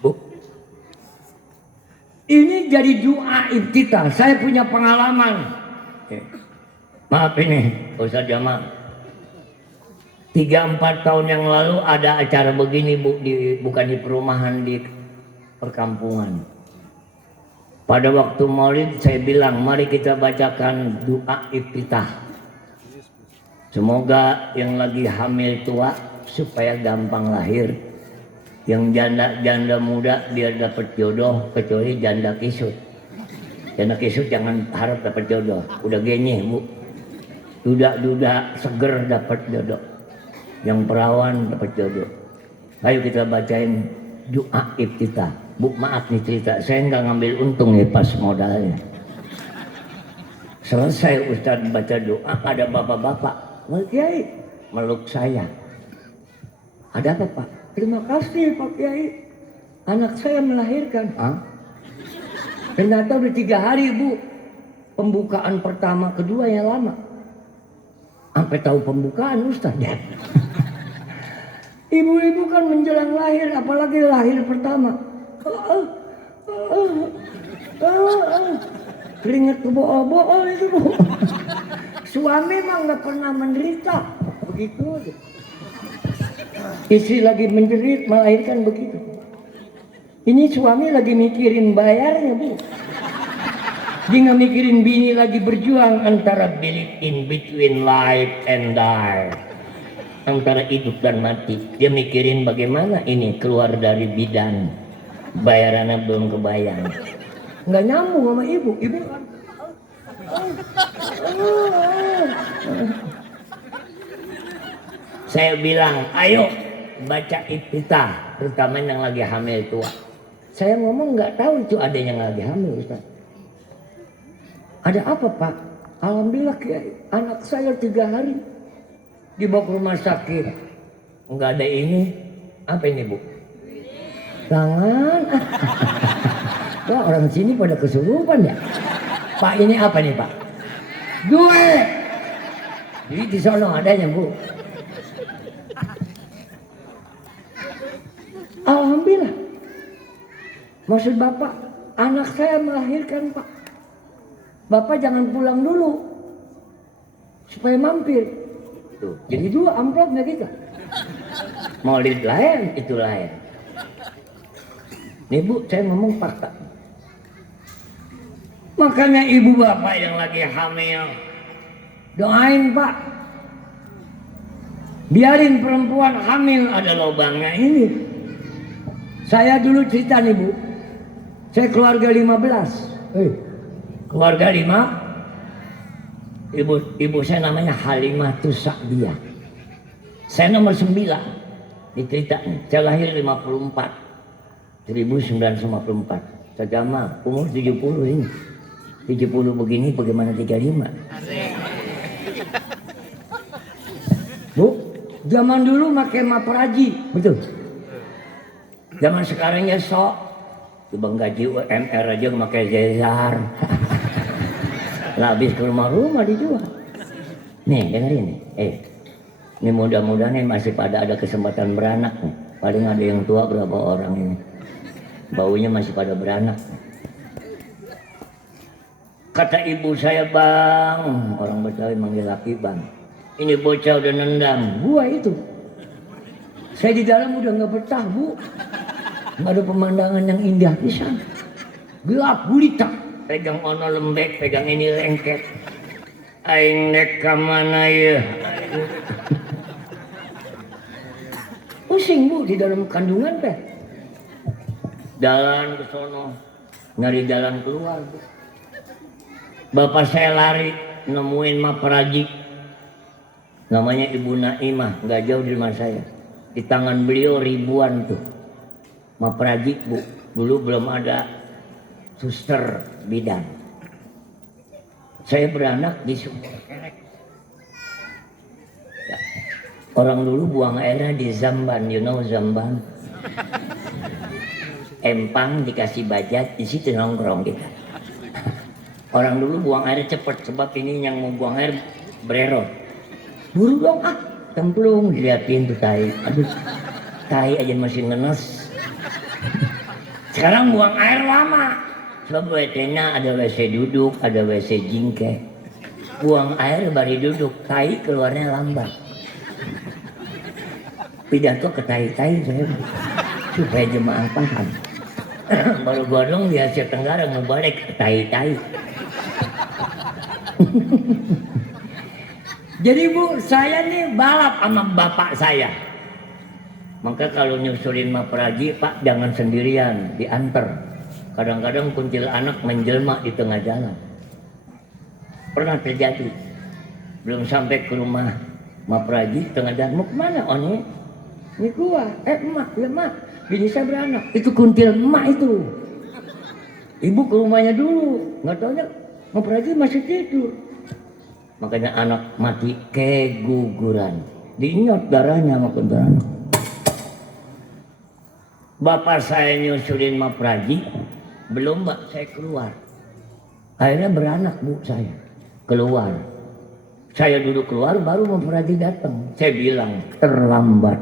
Bu, ini jadi doa iftitah. Saya punya pengalaman. Maaf ini Ustaz Jamal, 3-4 tahun yang lalu ada acara begini Bu, bukan di perumahan, di perkampungan. Pada waktu Maulid saya bilang mari kita bacakan doa iftitah. Semoga yang lagi hamil tua supaya gampang lahir, yang janda muda biar dapat jodoh, kecuali janda kisut. Janda kisut jangan harap dapat jodoh, udah genyeh Bu. Duda seger dapat jodoh, yang perawan dapat jodoh. Ayo kita bacain doa iftitah. Bu maaf nih cerita, saya nggak ngambil untung nih pas modalnya. Selesai Ustadz baca doa, ada bapak-bapak, Kiai meluk saya. Ada apa Pak? Terima kasih Pak Kiai, anak saya melahirkan. Ternyata udah 3 hari Bu, pembukaan pertama kedua yang lama. Sampai tahu pembukaan Ustaz ya. Ibu-ibu kan menjelang lahir, apalagi lahir pertama. Keringet kebool-bool itu Bu. Suami mah nggak pernah menderita, begitu. Istri lagi menjerit melahirkan begitu. Ini suami lagi mikirin bayarnya Bu. Dia nggak mikirin bini lagi berjuang antara in between life and die, antara hidup dan mati. Dia mikirin bagaimana ini keluar dari bidan, bayarannya belum kebayang. Nggak nyambung sama ibu. Ibu saya bilang, ayo baca Iftitah, terutama yang lagi hamil tua. Saya ngomong nggak tahu itu ada yang lagi hamil Ustaz. Ada apa Pak? Alhamdulillah Kiai, anak saya 3 hari dibawa ke rumah sakit. Enggak ada ini. Apa ini Bu? Tangan. Wah, orang sini pada kesurupan ya. Pak, ini apa nih Pak? Duit. Jadi di sono adanya Bu. Alhamdulillah. Maksud Bapak, anak saya melahirkan Pak. Bapak jangan pulang dulu supaya mampir. Tuh, jadi 2 amplopnya kita. Maulid lain, itu lain. Nih Bu, saya ngomong fakta. Makanya ibu bapak yang lagi hamil, doain Pak. Biarin perempuan hamil ada lubangnya ini. Saya dulu cerita nih Bu, saya keluarga 15. Keluarga 5. Ibu saya namanya Halimatus Sa'diyah. Saya nomor 9. Diceritain, saya lahir 1954. Segama umur 70 ini. 70 begini bagaimana 35? Bu, zaman dulu pakai maperaji, betul. Zaman sekarang ya sok. Bang gaji UMR aja pakai Zezar. Lah habis ke rumah-rumah dijual. Nih dengerin nih. Ini mudah-mudahan nih masih pada ada kesempatan beranak nih. Paling ada yang tua berapa orang ini. Baunya masih pada beranak. Kata ibu saya, Bang, orang Betawi manggil laki Bang. Ini bocah udah nendang. Gua itu. Saya di dalam udah nggak betah Bu. Nggak ada pemandangan yang indah di sana. Gelap gulita. Pegang ono lembek, pegang ini lengket. Aing nek kamana ya. Pusing Bu di dalam kandungan teh. Jalan ke sono, nyari jalan keluar Bu. Bapak saya lari nemuin maperaji. Namanya Ibu Naimah, nggak jauh di rumah saya. Di tangan beliau ribuan tuh. Maperaji Bu, dulu belum ada suster bidan. Saya beranak di sumur kerek. Ya. Orang dulu buang airnya di Zamban, you know Zamban. Empang dikasih bajat, di situ nongkrong kita. Orang dulu buang air cepet, sebab ini yang mau buang air bererot. Buru dong templung, diliatin tuh tai. Aduh, tai aja masih ngenes. Sekarang buang air lama. Sebab WC-nya ada WC duduk, ada WC jingke. Buang air bari duduk, tai keluarnya lambat. Pidato ke tai-tai saya, supaya jemaah paham. Baru godong di Asia Tenggara mau balik ke tai-tai. Jadi Bu, saya nih balap sama bapak saya. Maka kalau nyusulin maperaji, Pak jangan sendirian, diantar. Kadang-kadang kuntilanak menjelma di tengah jalan. Pernah terjadi. Belum sampai ke rumah maperaji, tengah jalan. Mau kemana Oni? Ini gua, emak, ya mak. Bini saya beranak. Itu kuntil emak itu. Ibu ke rumahnya dulu. Nggak taunya maperaji masih tidur. Makanya anak mati keguguran. Diinyot darahnya sama kuntilanak. Bapak saya nyusulin maperaji, belum Mbak saya keluar. Akhirnya beranak Bu saya keluar. Saya duduk keluar baru mempelajari datang. Saya bilang terlambat.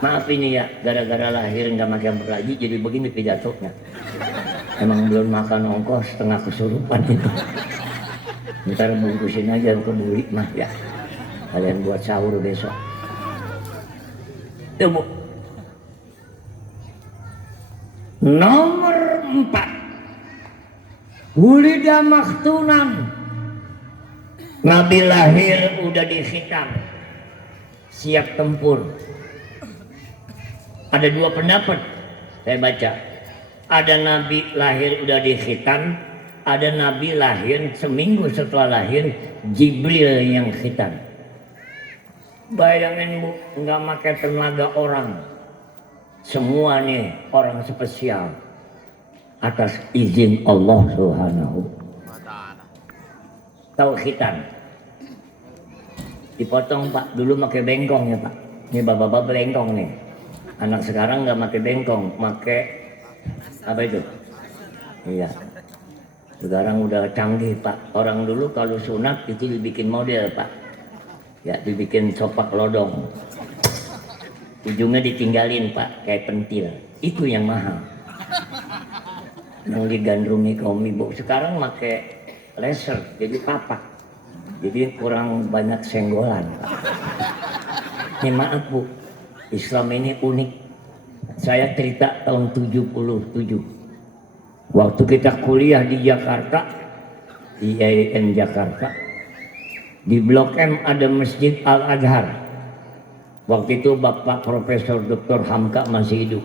Maaf ini ya, gara-gara lahir nggak pakai mempelajari jadi begini pidatonya. Emang belum makan ongkos setengah kesurupan itu. Ntar bungkusin aja ke buli mah ya. Kalian buat sahur besok. Tuh Bu. Nomor 4. Wulida maktunan. Nabi lahir udah dikhitam. Siap tempur. Ada dua pendapat. Saya baca. Ada nabi lahir udah dikhitam, ada nabi lahir seminggu setelah lahir Jibril yang khitam. Bayangin Bu, nggak pakai tenaga orang. Semua nih orang spesial atas izin Allah Subhanahu. Tahu khitan? Dipotong Pak, dulu pakai bengkong ya Pak. Ini bapak-bapak bengkong nih. Anak sekarang nggak pakai bengkong, pakai apa itu? Iya. Sekarang udah canggih Pak. Orang dulu kalau sunat itu dibikin model Pak. Ya dibikin sopak lodong. Ujungnya ditinggalin Pak kayak pentil. Itu yang mahal. Yang digandrungi kaum ibu. Sekarang pakai laser jadi papak. Jadi kurang banyak senggolan Pak. Ini maaf Bu. Islam ini unik. Saya cerita tahun 77. Waktu kita kuliah di Jakarta, di IAIN Jakarta, di Blok M ada Masjid Al-Azhar. Waktu itu Bapak Profesor Dr. Hamka masih hidup.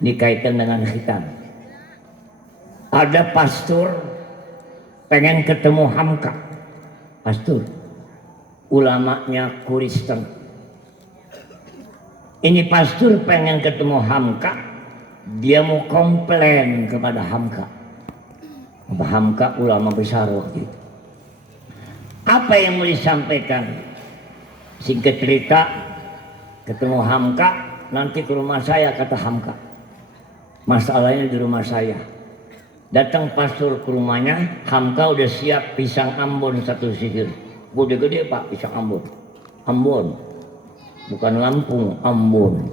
Ini kaitan dengan khitan. Ada pastor pengen ketemu Hamka. Pastor, ulamanya Kristen. Ini pastor pengen ketemu Hamka, dia mau komplain kepada Hamka. Hamka ulama besar waktu itu. Apa yang mau disampaikan? Singkat cerita, ketemu Hamka, nanti ke rumah saya kata Hamka. Masalahnya di rumah saya. Datang pastor ke rumahnya, Hamka udah siap pisang Ambon satu sisir. Gede-gede Pak pisang Ambon. Ambon. Bukan Lampung, Ambon.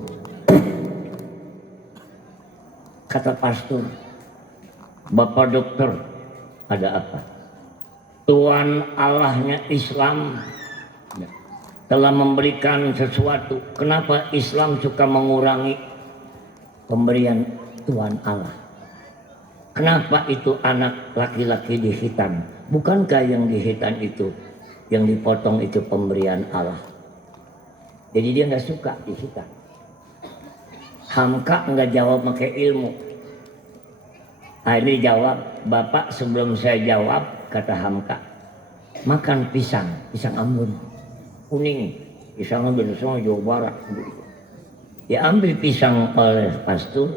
Kata pastor, Bapak dokter, ada apa? Tuhan Allahnya Islam telah memberikan sesuatu. Kenapa Islam suka mengurangi pemberian Tuhan Allah? Kenapa itu anak laki-laki dihitan? Bukankah yang dihitan itu, yang dipotong itu pemberian Allah? Jadi dia nggak suka dihitan. Hamka nggak jawab pakai ilmu. Ini jawab, Bapak sebelum saya jawab, kata Hamka, makan pisang Ambon, kuning, pisang Ambon, semua Jawa Barat. Ya ambil pisang oleh pastor,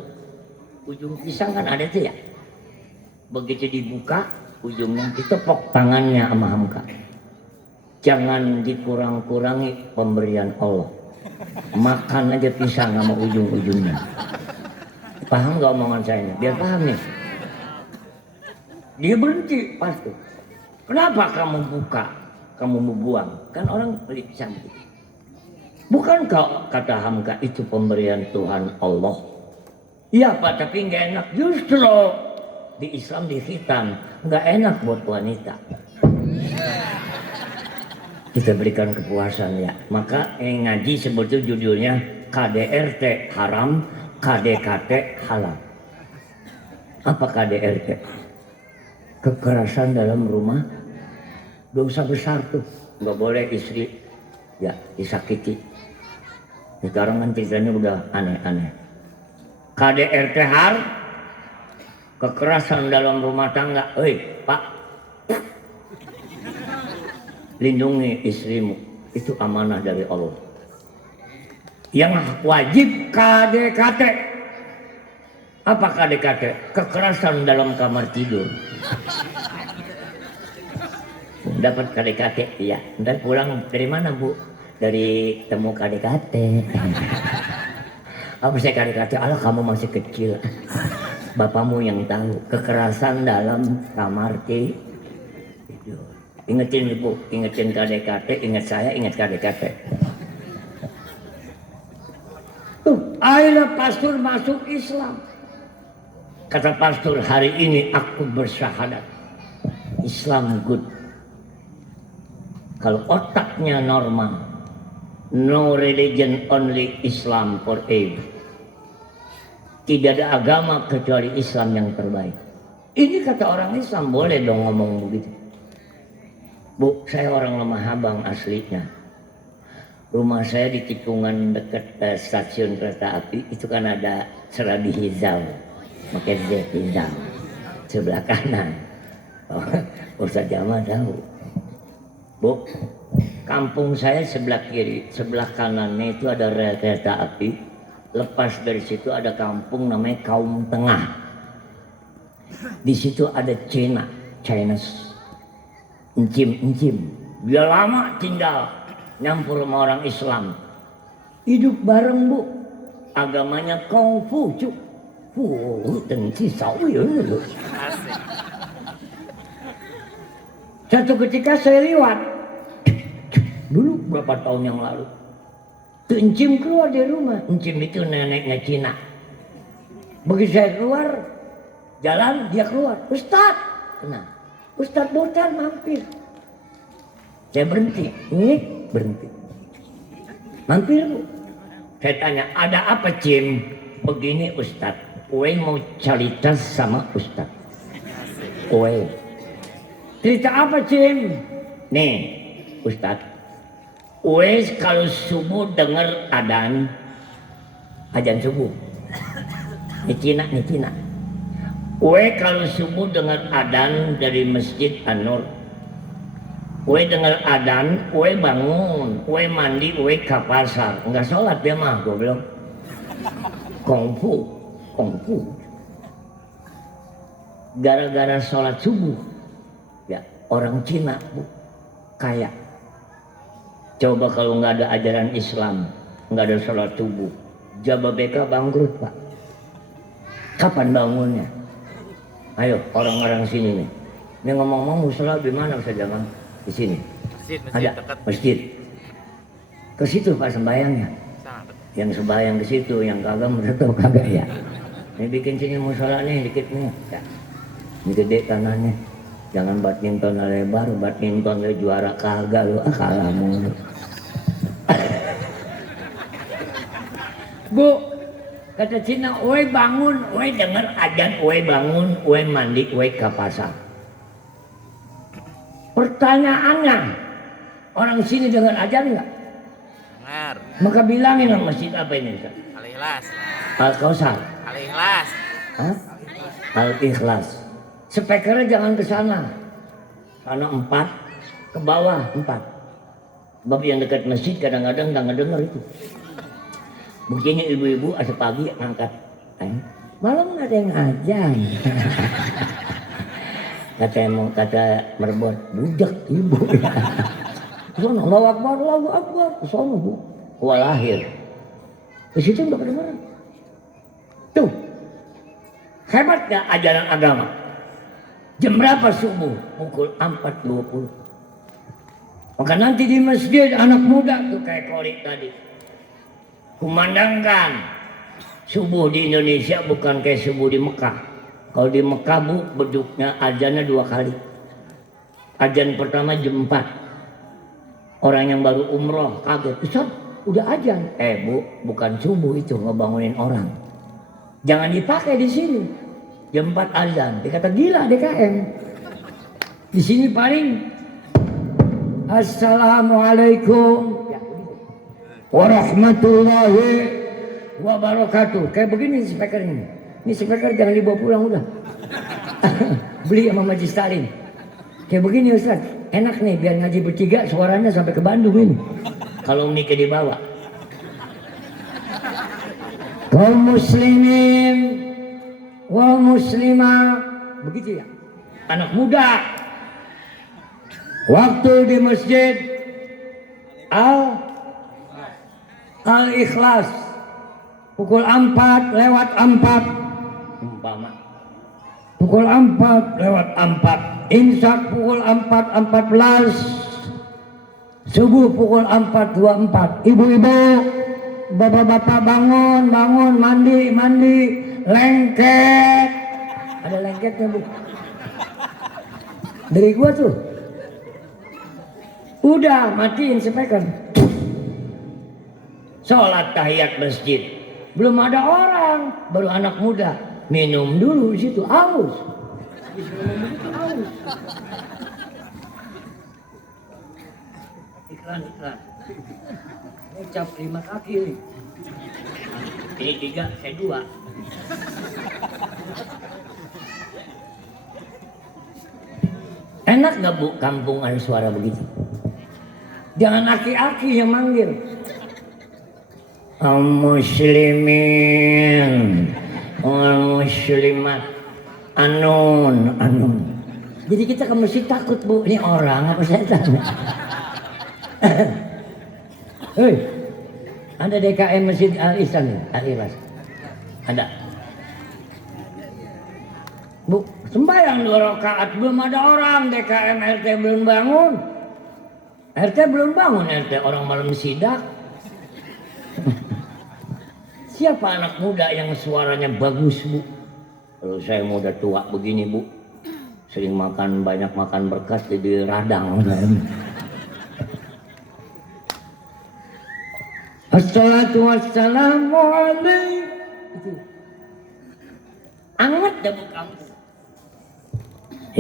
ujung pisang kan ada tuh ya. Begitu dibuka, ujungnya ditepok tangannya sama Hamka. Jangan dikurang-kurangi pemberian Allah. Makan aja pisang sama ujung-ujungnya. Paham gak omongan saya ini? Biar paham nih. Dia berhenti pastor. Kenapa kamu buka? Kamu mau buang? Kan orang beli pisang gitu. Bukankah kata Hamka itu pemberian Tuhan Allah? Iya Pak, tapi gak enak. Justru di Islam dihitan. Gak enak buat wanita. Kita berikan kepuasan ya. Maka ngaji sebetulnya judulnya KDRT haram, KDKT halal. Apa KDRT? Kekerasan dalam rumah, dosa besar tuh. Nggak boleh istri ya disakiti. Sekarang kan ceritanya udah aneh-aneh. KDRT haram, kekerasan dalam rumah tangga. Pak, lindungi istrimu, itu amanah dari Allah. Yang wajib KDKT. Apa KDKT? Kekerasan dalam kamar tidur. Dapat KDKT, iya. Ntar pulang dari mana Bu? Dari temu KDKT. Apa saya KDKT? Allah kamu masih kecil. Bapakmu yang tahu. Kekerasan dalam kamar tidur. Ingetin ibu, ingetin KDKT, ingat saya, ingat KDKT. Tuh, akhirnya pastor masuk Islam. Kata pastor, hari ini aku bersyahadat. Islam good. Kalau otaknya normal, no religion, only Islam forever. Tidak ada agama kecuali Islam yang terbaik. Ini kata orang Islam, boleh dong ngomong begitu. Bu, saya orang Lemah Habang aslinya. Rumah saya di tikungan dekat stasiun kereta api, itu kan ada Seradi Hizau. Makin Z Hizau. Sebelah kanan. Oh, Ustaz Jamal tahu. Bu, kampung saya sebelah kiri, sebelah kanannya itu ada rel kereta api. Lepas dari situ ada kampung namanya Kaum Tengah. Di situ ada Chinese. Encim. Dia lama tinggal nyampur sama orang Islam. Hidup bareng, Bu. Agamanya Kongfu. Asik. Satu ketika saya lewat. Dulu berapa tahun yang lalu. Tuh Encim keluar dari rumah. Encim itu neneknya Cina. Begitu saya keluar, jalan dia keluar. Ustaz, tenang. Ustaz Bocan mampir. Saya berhenti. Ini berhenti. Mampir, Bu. Saya tanya, ada apa Cim? Begini Ustaz. Ue mau cerita sama Ustaz. Ue. Cerita apa Cim? Nih Ustaz. Ue kalau subuh dengar ajan subuh. Ini Cina. Ue kalau subuh dengar adan dari Masjid An-Nur. Ue dengar adan, ue bangun, ue mandi, ue ke pasar. Enggak sholat dia mah, gue bilang. Kongfu. Gara-gara sholat subuh, ya orang Cina, Bu, kaya. Coba kalau nggak ada ajaran Islam, nggak ada sholat subuh, Jababeka bangkrut, Pak. Kapan bangunnya? Ayo orang-orang sini nih. Ini ngomong-ngomong musola di mana Ustaz Jamal? Di sini. Masjid Ada dekat. masjid. Ke situ Pak sembayangnya. Sangat. Yang sembayang ke situ, yang kagak menurut kagak ya. Ini bikin sini musola nih dikit nih. Ya. Ini gede tanahnya. Jangan badminton lebar, badminton le juara kagak lu, kalah mulu. Bu, kata Cina, oi bangun, oi denger ajan, oi bangun, oi mandi, oi ke pasar. Pertanyaannya, orang sini dengar ajan nggak? Dengar. Maka bilangin lah masjid apa ini Ustaz? Al-Ikhlas. Al-Kausar. Al-Ikhlas. Hah? Al-Ikhlas. Speakernya jangan ke sana. Sana 4, ke bawah 4. Sebab yang dekat masjid kadang-kadang nggak ngedenger itu. Buktinya ibu-ibu asal pagi ngangkat. Malam ada yang ajan. kata merbot, budak ibu. Sono, Allahu Akbar. Sono, Bu. Gua lahir. Di situ nggak kedengeran. Tuh. Hebat nggak ajaran agama? Jam berapa subuh? Pukul 4.20. Maka nanti di masjid anak muda tuh kayak Korik tadi. Kumandangkan subuh di Indonesia bukan kayak subuh di Mekah. Kalau di Mekah, Bu, beduknya azannya 2 kali. Azan pertama jam 4. Orang yang baru umroh kaget. Ustaz, udah azan. Bu, bukan subuh itu ngebangunin orang. Jangan dipakai di sini. Jam 4 azan. Dikata gila DKM. Di sini paling Assalamualaikum warahmatullahi wabarakatuh. Kayak begini speaker ini. Ini speaker jangan dibawa pulang udah. Beli sama Maji Stalin. Kayak begini Ustaz. Enak nih biar ngaji bertiga suaranya sampai ke Bandung ini. Kalau mikir dibawa. Kaum muslimin wal muslimah, begitu ya. Anak muda. Waktu di masjid Al-Ikhlas pukul 4 lewat 4 umpama pukul 4:04, imsak pukul 4:14, subuh pukul 4:24. Ibu-ibu, bapak-bapak bangun, mandi, lengket. Ada lengketnya, Bu? Dari gua tuh. Udah, matiin speaker. Sholat tahiyat masjid. Belum ada orang, baru anak muda. Minum dulu di situ, haus. Iklan. Ini cap 5 kaki nih. Ini 3, saya 2. Enak gak, Bu, kampung ada suara begitu? Jangan aki-aki yang manggil. Muslimin wal muslimat, anun. Jadi kita ke masjid takut, Bu, ini orang apa setan? Hei, ada DKM Masjid Al-Ihsan, Al-Ikhlas? Ada. Bu, sembahyang 2 rakaat, belum ada orang. DKM RT belum bangun. RT orang malam sidak. Siapa anak muda yang suaranya bagus, Bu? Kalau saya muda tua begini, Bu, sering banyak makan berkas jadi radang. Assalatu wassalamu alaikum. Anget dah, Bu, kamu.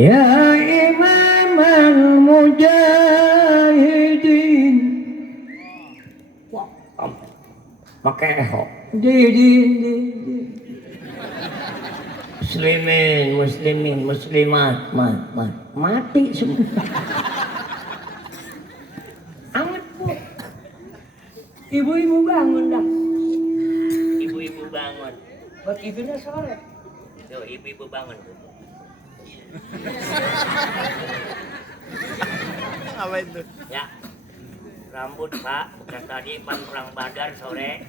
Ya Imam al-Mujahidin. Wah, pakai eho. Muslimin, muslimat, mati semua. Anget, Bu. Ibu-ibu bangun dah. Ibu-ibu bangun. Buat ibunya sore. Tuh, ibu-ibu bangun. Apa itu? Ya. Rambut, Pak, bukan tadi perang Badar sore.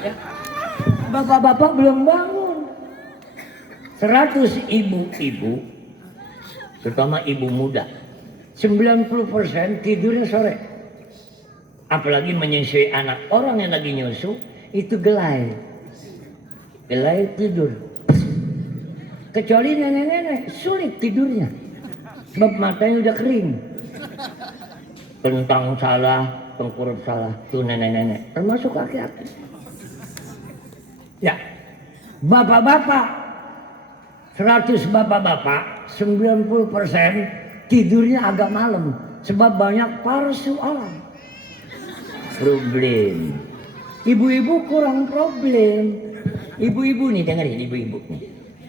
Ya. Bapak-bapak belum bangun. 100 ibu-ibu, terutama ibu muda, 90% tidurnya sore. Apalagi menyusui anak. Orang yang lagi nyusu itu gelai tidur. Kecuali nenek-nenek sulit tidurnya, sebab matanya udah kering. Kentang salah, tengkurap salah, itu nenek-nenek, termasuk aki-aki. Ya, bapak-bapak, 100 bapak-bapak, 90% tidurnya agak malam, sebab banyak persoalan. Problem. Ibu-ibu kurang problem. Ibu-ibu nih, dengerin ibu-ibu nih.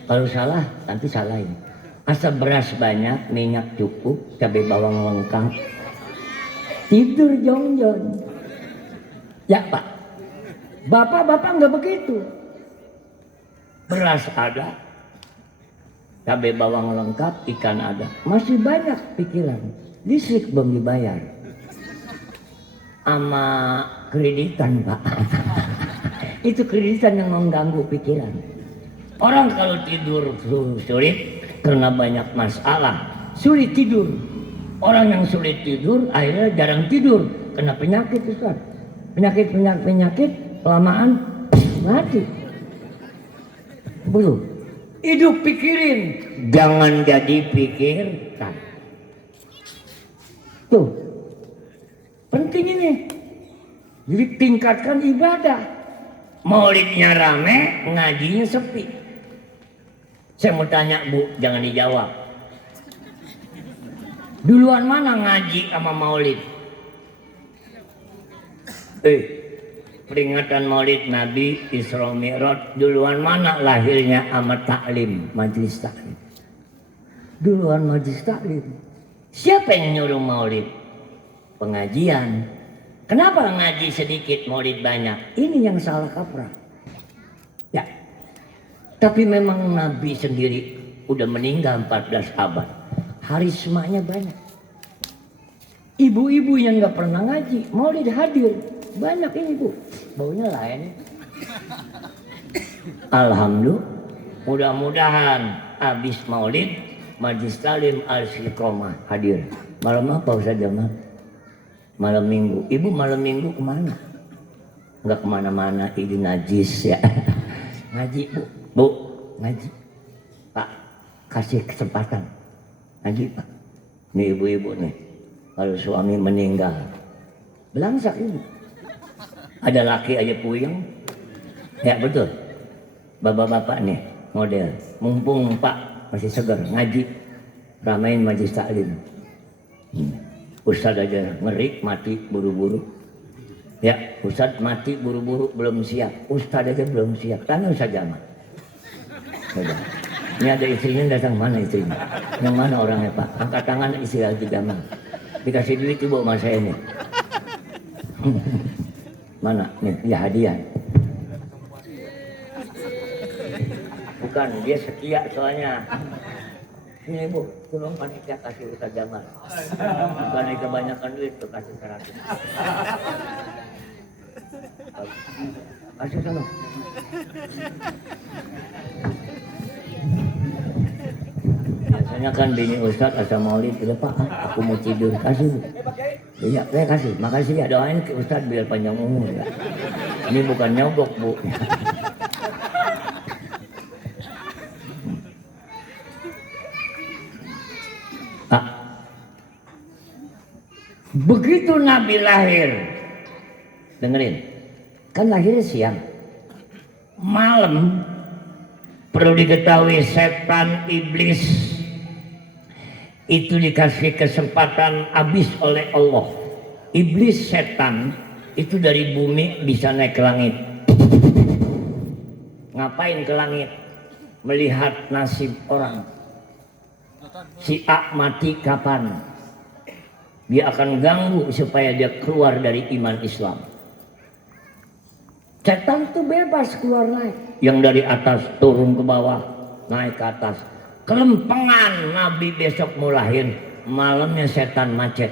Kalau salah, nanti salahin. Asal beras banyak, minyak cukup, cabai bawang lengkap. Tidur jong-jong. Ya, Pak. Bapak-bapak nggak begitu. Beras ada, cabai bawang lengkap, ikan ada. Masih banyak pikiran. Listrik belum dibayar. Sama kreditan, Pak. Itu kreditan yang mengganggu pikiran. Orang kalau tidur sulit karena banyak masalah, sulit tidur. Orang yang sulit tidur akhirnya jarang tidur, kena penyakit, Ustaz. Penyakit kelamaan mati. Belum. Hidup pikirin, jangan jadi pikirkan. Tuh, penting ini. Jadi tingkatkan ibadah. Maulidnya rame, ngajinya sepi. Saya mau tanya, Bu, jangan dijawab. Duluan mana ngaji sama maulid? Peringatan maulid Nabi Isra Mi'raj, duluan mana lahirnya sama taklim, majlis taklim? Duluan majlis taklim. Siapa yang nyuruh maulid? Pengajian. Kenapa ngaji sedikit, maulid banyak? Ini yang salah kaprah. Ya. Tapi memang Nabi sendiri udah meninggal 14 abad. Harismanya banyak. Ibu-ibu yang nggak pernah ngaji, maulid hadir. Banyak ini Bu, baunya lain. Alhamdulillah, mudah-mudahan habis maulid, Majlis Talim Al-Istiqomah hadir. Malam apa Ustaz Jamal? Malam minggu. Ibu malam minggu kemana? Nggak kemana-mana, ini najis ya. Ngaji Bu, ngaji. Pak, kasih kesempatan. Ngaji Pak. Nih ibu-ibu nih, kalau suami meninggal, belangsak ibu. Ada laki aja puyeng. Ya betul. Bapak-bapak nih model. Mumpung Pak masih segar ngaji, ramein majlis taklim. Ustadz aja ngeri mati buru-buru. Ya Ustadz mati buru-buru belum siap. Ustadz aja belum siap. Tanya Ustadz Jamal. Ini ada istrinya datang, mana istrinya? Yang mana orangnya Pak? Angkat tangan istri Haji Jamal. Dikasih duit ibu sama saya nih. Mana? Nih, ya hadiah. Bukan, dia setia soalnya. Ini Bu, tolong panitia kasih Ustaz Jamal. Bukan kebanyakan duit tuh kasih 100. Kasih sana. Biasanya kan bini Ustadz asal maulid, udah Pak, aku mau tidur, kasih. Iya, saya kasih, makasih ya, doain ke Ustadz biar panjang umur ya. Ini bukan nyogok Bu. Begitu Nabi lahir, dengerin, kan lahirnya siang, malam perlu diketahui setan iblis itu dikasih kesempatan habis oleh Allah. Iblis setan itu dari bumi bisa naik ke langit. Ngapain ke langit? Melihat nasib orang. Si A mati kapan? Dia akan ganggu supaya dia keluar dari iman Islam. Setan itu bebas keluar naik. Yang dari atas turun ke bawah, naik ke atas. Kelempengan Nabi besok mau lahir, malamnya setan macet.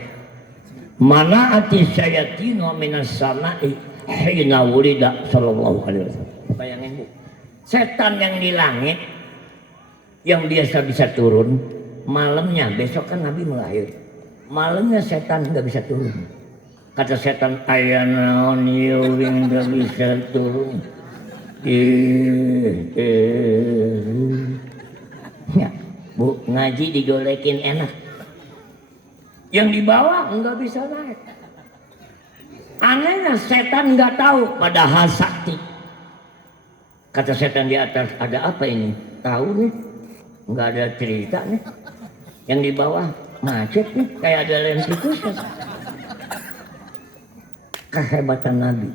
Mana ati syayatinu minas sama'i hina wulida sallallahu alaihi wasallam. Bayangin Bu, setan yang di langit yang biasa bisa turun, malamnya besok kan Nabi melahir. Malamnya setan nggak bisa turun. Kata setan, aya naon ieu nggak bisa turun. Ya, Bu, ngaji digolekin enak. Yang di bawah nggak bisa naik. Anehnya setan nggak tahu, padahal sakti. Kata setan di atas, ada apa ini? Tahu nih, nggak ada cerita nih. Yang di bawah macet nih, kayak ada lem tikusnya. Kehebatan Nabi.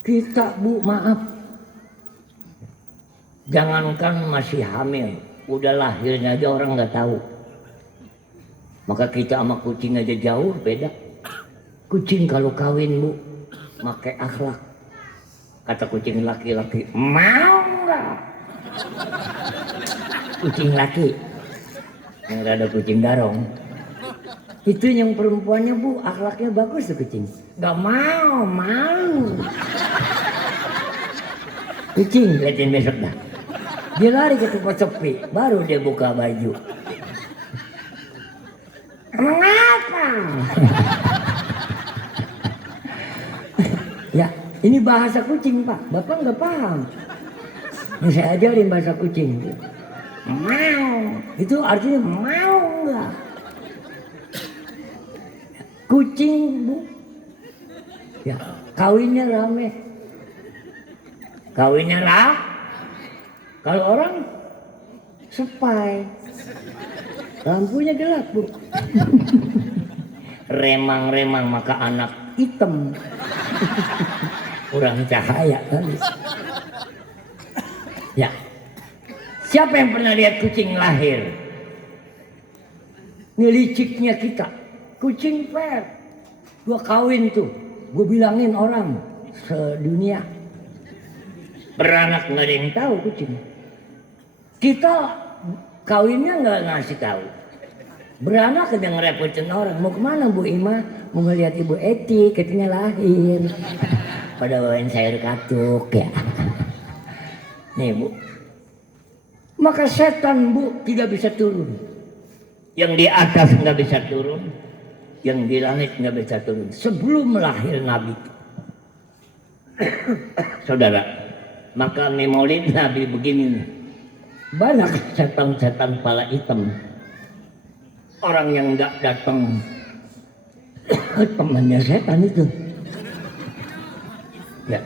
Kita Bu, maaf, jangankan masih hamil, udah lahirnya aja orang nggak tahu. Maka kita sama kucing aja jauh beda. Kucing kalau kawin Bu, pakai akhlak. Kata kucing laki-laki, mau nggak? Kucing laki. Yang ada kucing darong. Itu yang perempuannya Bu, akhlaknya bagus tuh kucing. Gak mau. Kucing liatin besok dah. Dia lari ke tempat sepi, baru dia buka baju. Emang apa? Ya, ini bahasa kucing Pak, Bapak nggak paham. Ini saya ajarin bahasa kucing. Mau, itu artinya mau nggak? Kucing Bu, ya kawinnya rame. Kawinnya lah. Kalau orang sepai, lampunya gelap Bu. Remang-remang maka anak hitam. Kurang cahaya kali. Ya. Siapa yang pernah lihat kucing lahir? Ini liciknya kita. Kucing per. Gua kawin tuh. Gua bilangin orang sedunia. Beranak nggak ada yang tahu kucing. Kita kawinnya nggak ngasih tahu. Beranak yang ngerepotin orang. Mau kemana Bu Ima? Mau ngeliat Ibu Eti, katanya lahir. Pada bawain sayur katuk ya. Nih Bu. Maka setan Bu tidak bisa turun. Yang di atas nggak bisa turun. Yang di langit nggak bisa turun. Sebelum lahir Nabi. Saudara, maka Maulid Nabi begini nih. Banyak setan-setan kepala hitam. Orang yang nggak datang temannya setan itu. Ya.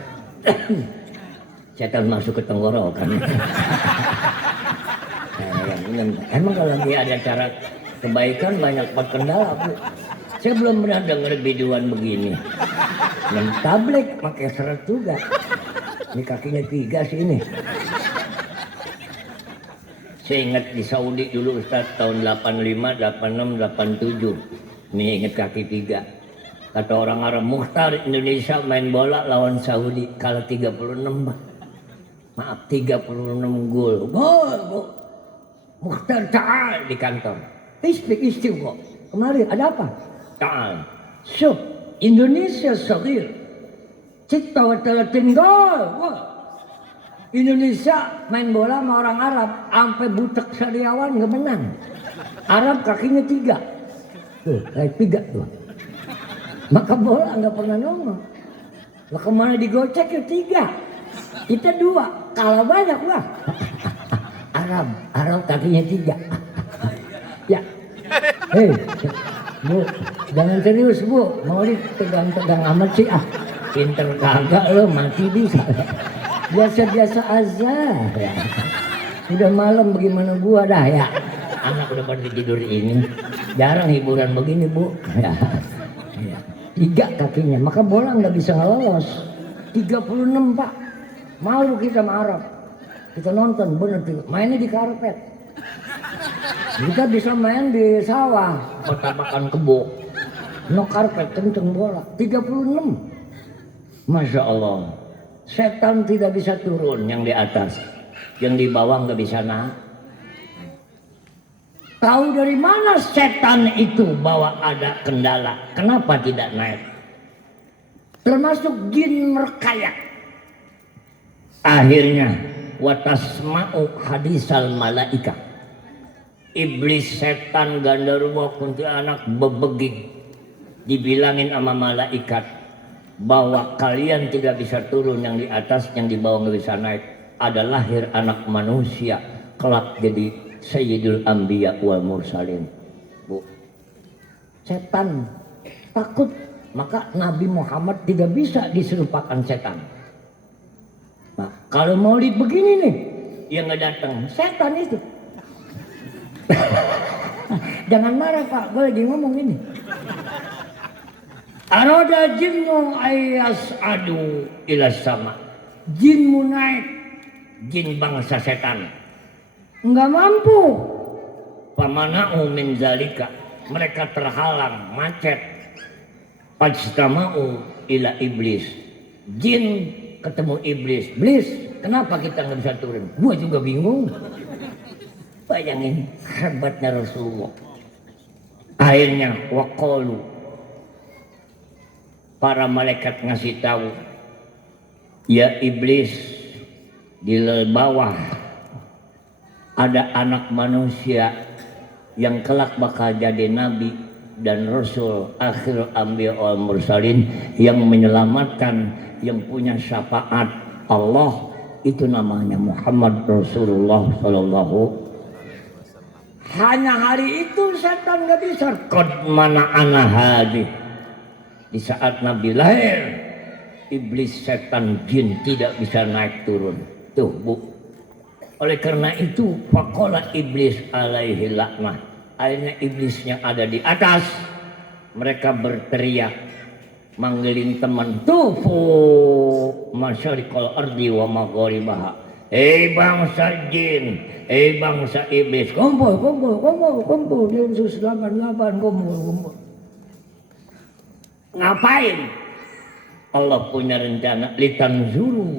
Setan masuk ke tenggorokan. Emang kalau dia ada cara kebaikan banyak kendala Bu. Saya belum pernah dengar biduan begini. Yang tablik pakai seret juga. Ini kakinya 3 sih ini. Saya ingat di Saudi dulu Ustaz tahun 85, 86, 87. Ini ingat kaki 3. Kata orang Arab, Mukhtar Indonesia main bola lawan Saudi kalah 36 Pak. Maaf 36 gol. Gol. Mukhtar ta'al di kantor. Istiq kok. Kemarin ada apa? Ta'al. Syuf Indonesia sagir. Cipta wa 30 gol. Wah. Indonesia main bola sama orang Arab sampai butek sariawan nggak menang. Arab kakinya 3. Tuh, kayak 3 tuh. Maka bola nggak pernah nongol. Lah kemana digocek ya 3. Kita 2, kalah banyak lah. Arab kakinya 3. Ya. Hei, Bu, jangan serius Bu. Mau tegang-tegang amat sih ah. Pinter kagak lo mati bisa. Biasa-biasa aja ya. Udah malam bagaimana gua dah ya. Anak udah pada tidur ini. Jarang hiburan begini Bu ya. 3 kakinya, maka bola nggak bisa ngelolos. 36 Pak. Malu kita sama Arab. Kita nonton bener tuh, mainnya di karpet. Kita bisa main di sawah, petapakan kebo. No karpet kenceng bola. 36. Masya Allah. Setan tidak bisa turun yang di atas, yang di bawah nggak bisa naik. Tahu dari mana setan itu bahwa ada kendala? Kenapa tidak naik? Termasuk jin merkaya. Akhirnya watasma'u hadisal malaika. Iblis, setan, gandarwa, kuntilanak bebegik. Dibilangin sama malaikat bahwa kalian tidak bisa turun yang di atas, yang di bawah nggak bisa naik. Ada lahir anak manusia kelak jadi Sayyidul Anbiya wal Mursalin. Bu, setan takut, maka Nabi Muhammad tidak bisa diserupakan setan. Nah, kalau Maulid begini nih, yang nggak datang setan itu. Jangan marah Pak, gue lagi ngomong ini. Aroda jinnu ayas adu ila sama. Jin mau naik, jin bangsa setan. Enggak mampu. Pamana'u min zalika. Mereka terhalang, macet. Pajtama'u ila iblis. Jin ketemu iblis. Iblis, kenapa kita nggak bisa turun? Gua juga bingung. Bayangin hebatnya Rasulullah. Akhirnya waqalu, para malaikat ngasih tahu, ya iblis, di bawah ada anak manusia yang kelak bakal jadi nabi dan rasul akhir anbiya wal mursalin, yang menyelamatkan, yang punya syafaat Allah, itu namanya Muhammad Rasulullah sallallahu. Hanya hari itu setan nggak bisa. Qad mana ana hadi. Di saat Nabi lahir, iblis, setan, jin tidak bisa naik turun. Tuh Bu. Oleh karena itu, faqala iblis alaihi laknah. Akhirnya iblis yang ada di atas, mereka berteriak, manggilin teman, tufu masyariqal ardi wa magharibaha. Bangsa jin, bangsa iblis, kumpul, Densus 88, kumpul. Ngapain? Allah punya rencana litanzuru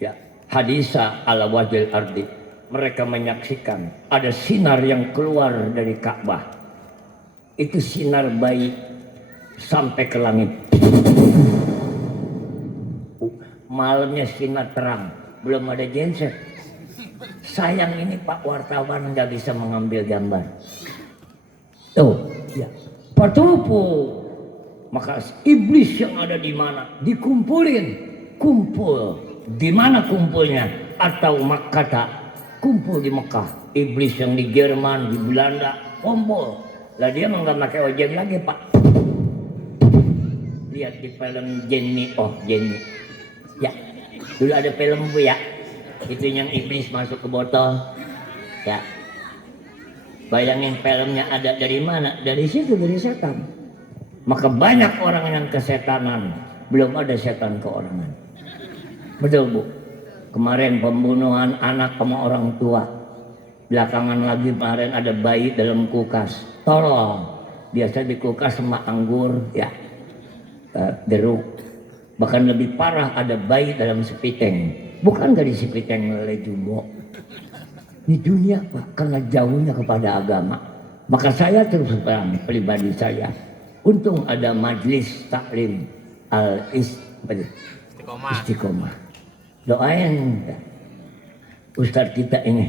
ya hadisa ala wajil ardi. Mereka menyaksikan ada sinar yang keluar dari Ka'bah. itu sinar bayi sampai ke langit. Malamnya sinar terang, belum ada genset. Sayang ini Pak wartawan nggak bisa mengambil gambar. Tuh, ya. Patupu. Maka iblis yang ada di mana dikumpulin, kumpul. Di mana kumpulnya? Atau Makkah, kumpul di Mekah. Iblis yang di Jerman, di Belanda, kumpul. Lah dia mah nggak pakai ojek lagi Pak. Lihat di film Jenny, Jenny. Ya, dulu ada film Bu ya. Itu yang iblis masuk ke botol. Ya. Bayangin filmnya ada dari mana? Dari situ, dari setan. Maka banyak orang yang kesetanan. Belum ada setan keorangan. Betul Bu. Kemarin pembunuhan anak sama orang tua. Belakangan lagi kemarin ada bayi dalam kulkas. Tolong. Biasa di kulkas sama anggur ya. Jeruk. Bahkan lebih parah ada bayi dalam sepiteng. Bukan dari sepiteng lele jumbo. Di dunia Pak, karena jauhnya kepada agama. Maka saya terus terang pribadi saya. Untung ada majelis taklim Istiqomah. Doain Ustadz kita ini,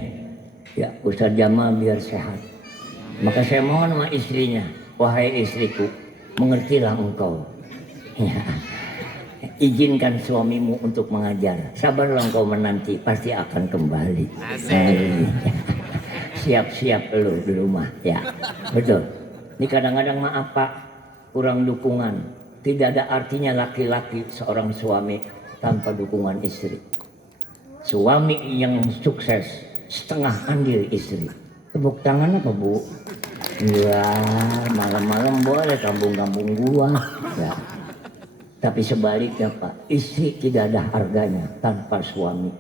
ya Ustadz Jamal biar sehat. Maka saya mohon sama istrinya, wahai istriku, mengertilah engkau. Ya. Izinkan suamimu untuk mengajar. Sabarlah engkau menanti, pasti akan kembali. Siap-siap lu di rumah, ya betul. Ini kadang-kadang maaf Pak, kurang dukungan. Tidak ada artinya laki-laki seorang suami tanpa dukungan istri. Suami yang sukses setengah andil istri. Tepuk tangan apa Bu? Ya malam-malam boleh kampung-kampung gua. Ya. Tapi sebaliknya Pak, istri tidak ada harganya tanpa suami.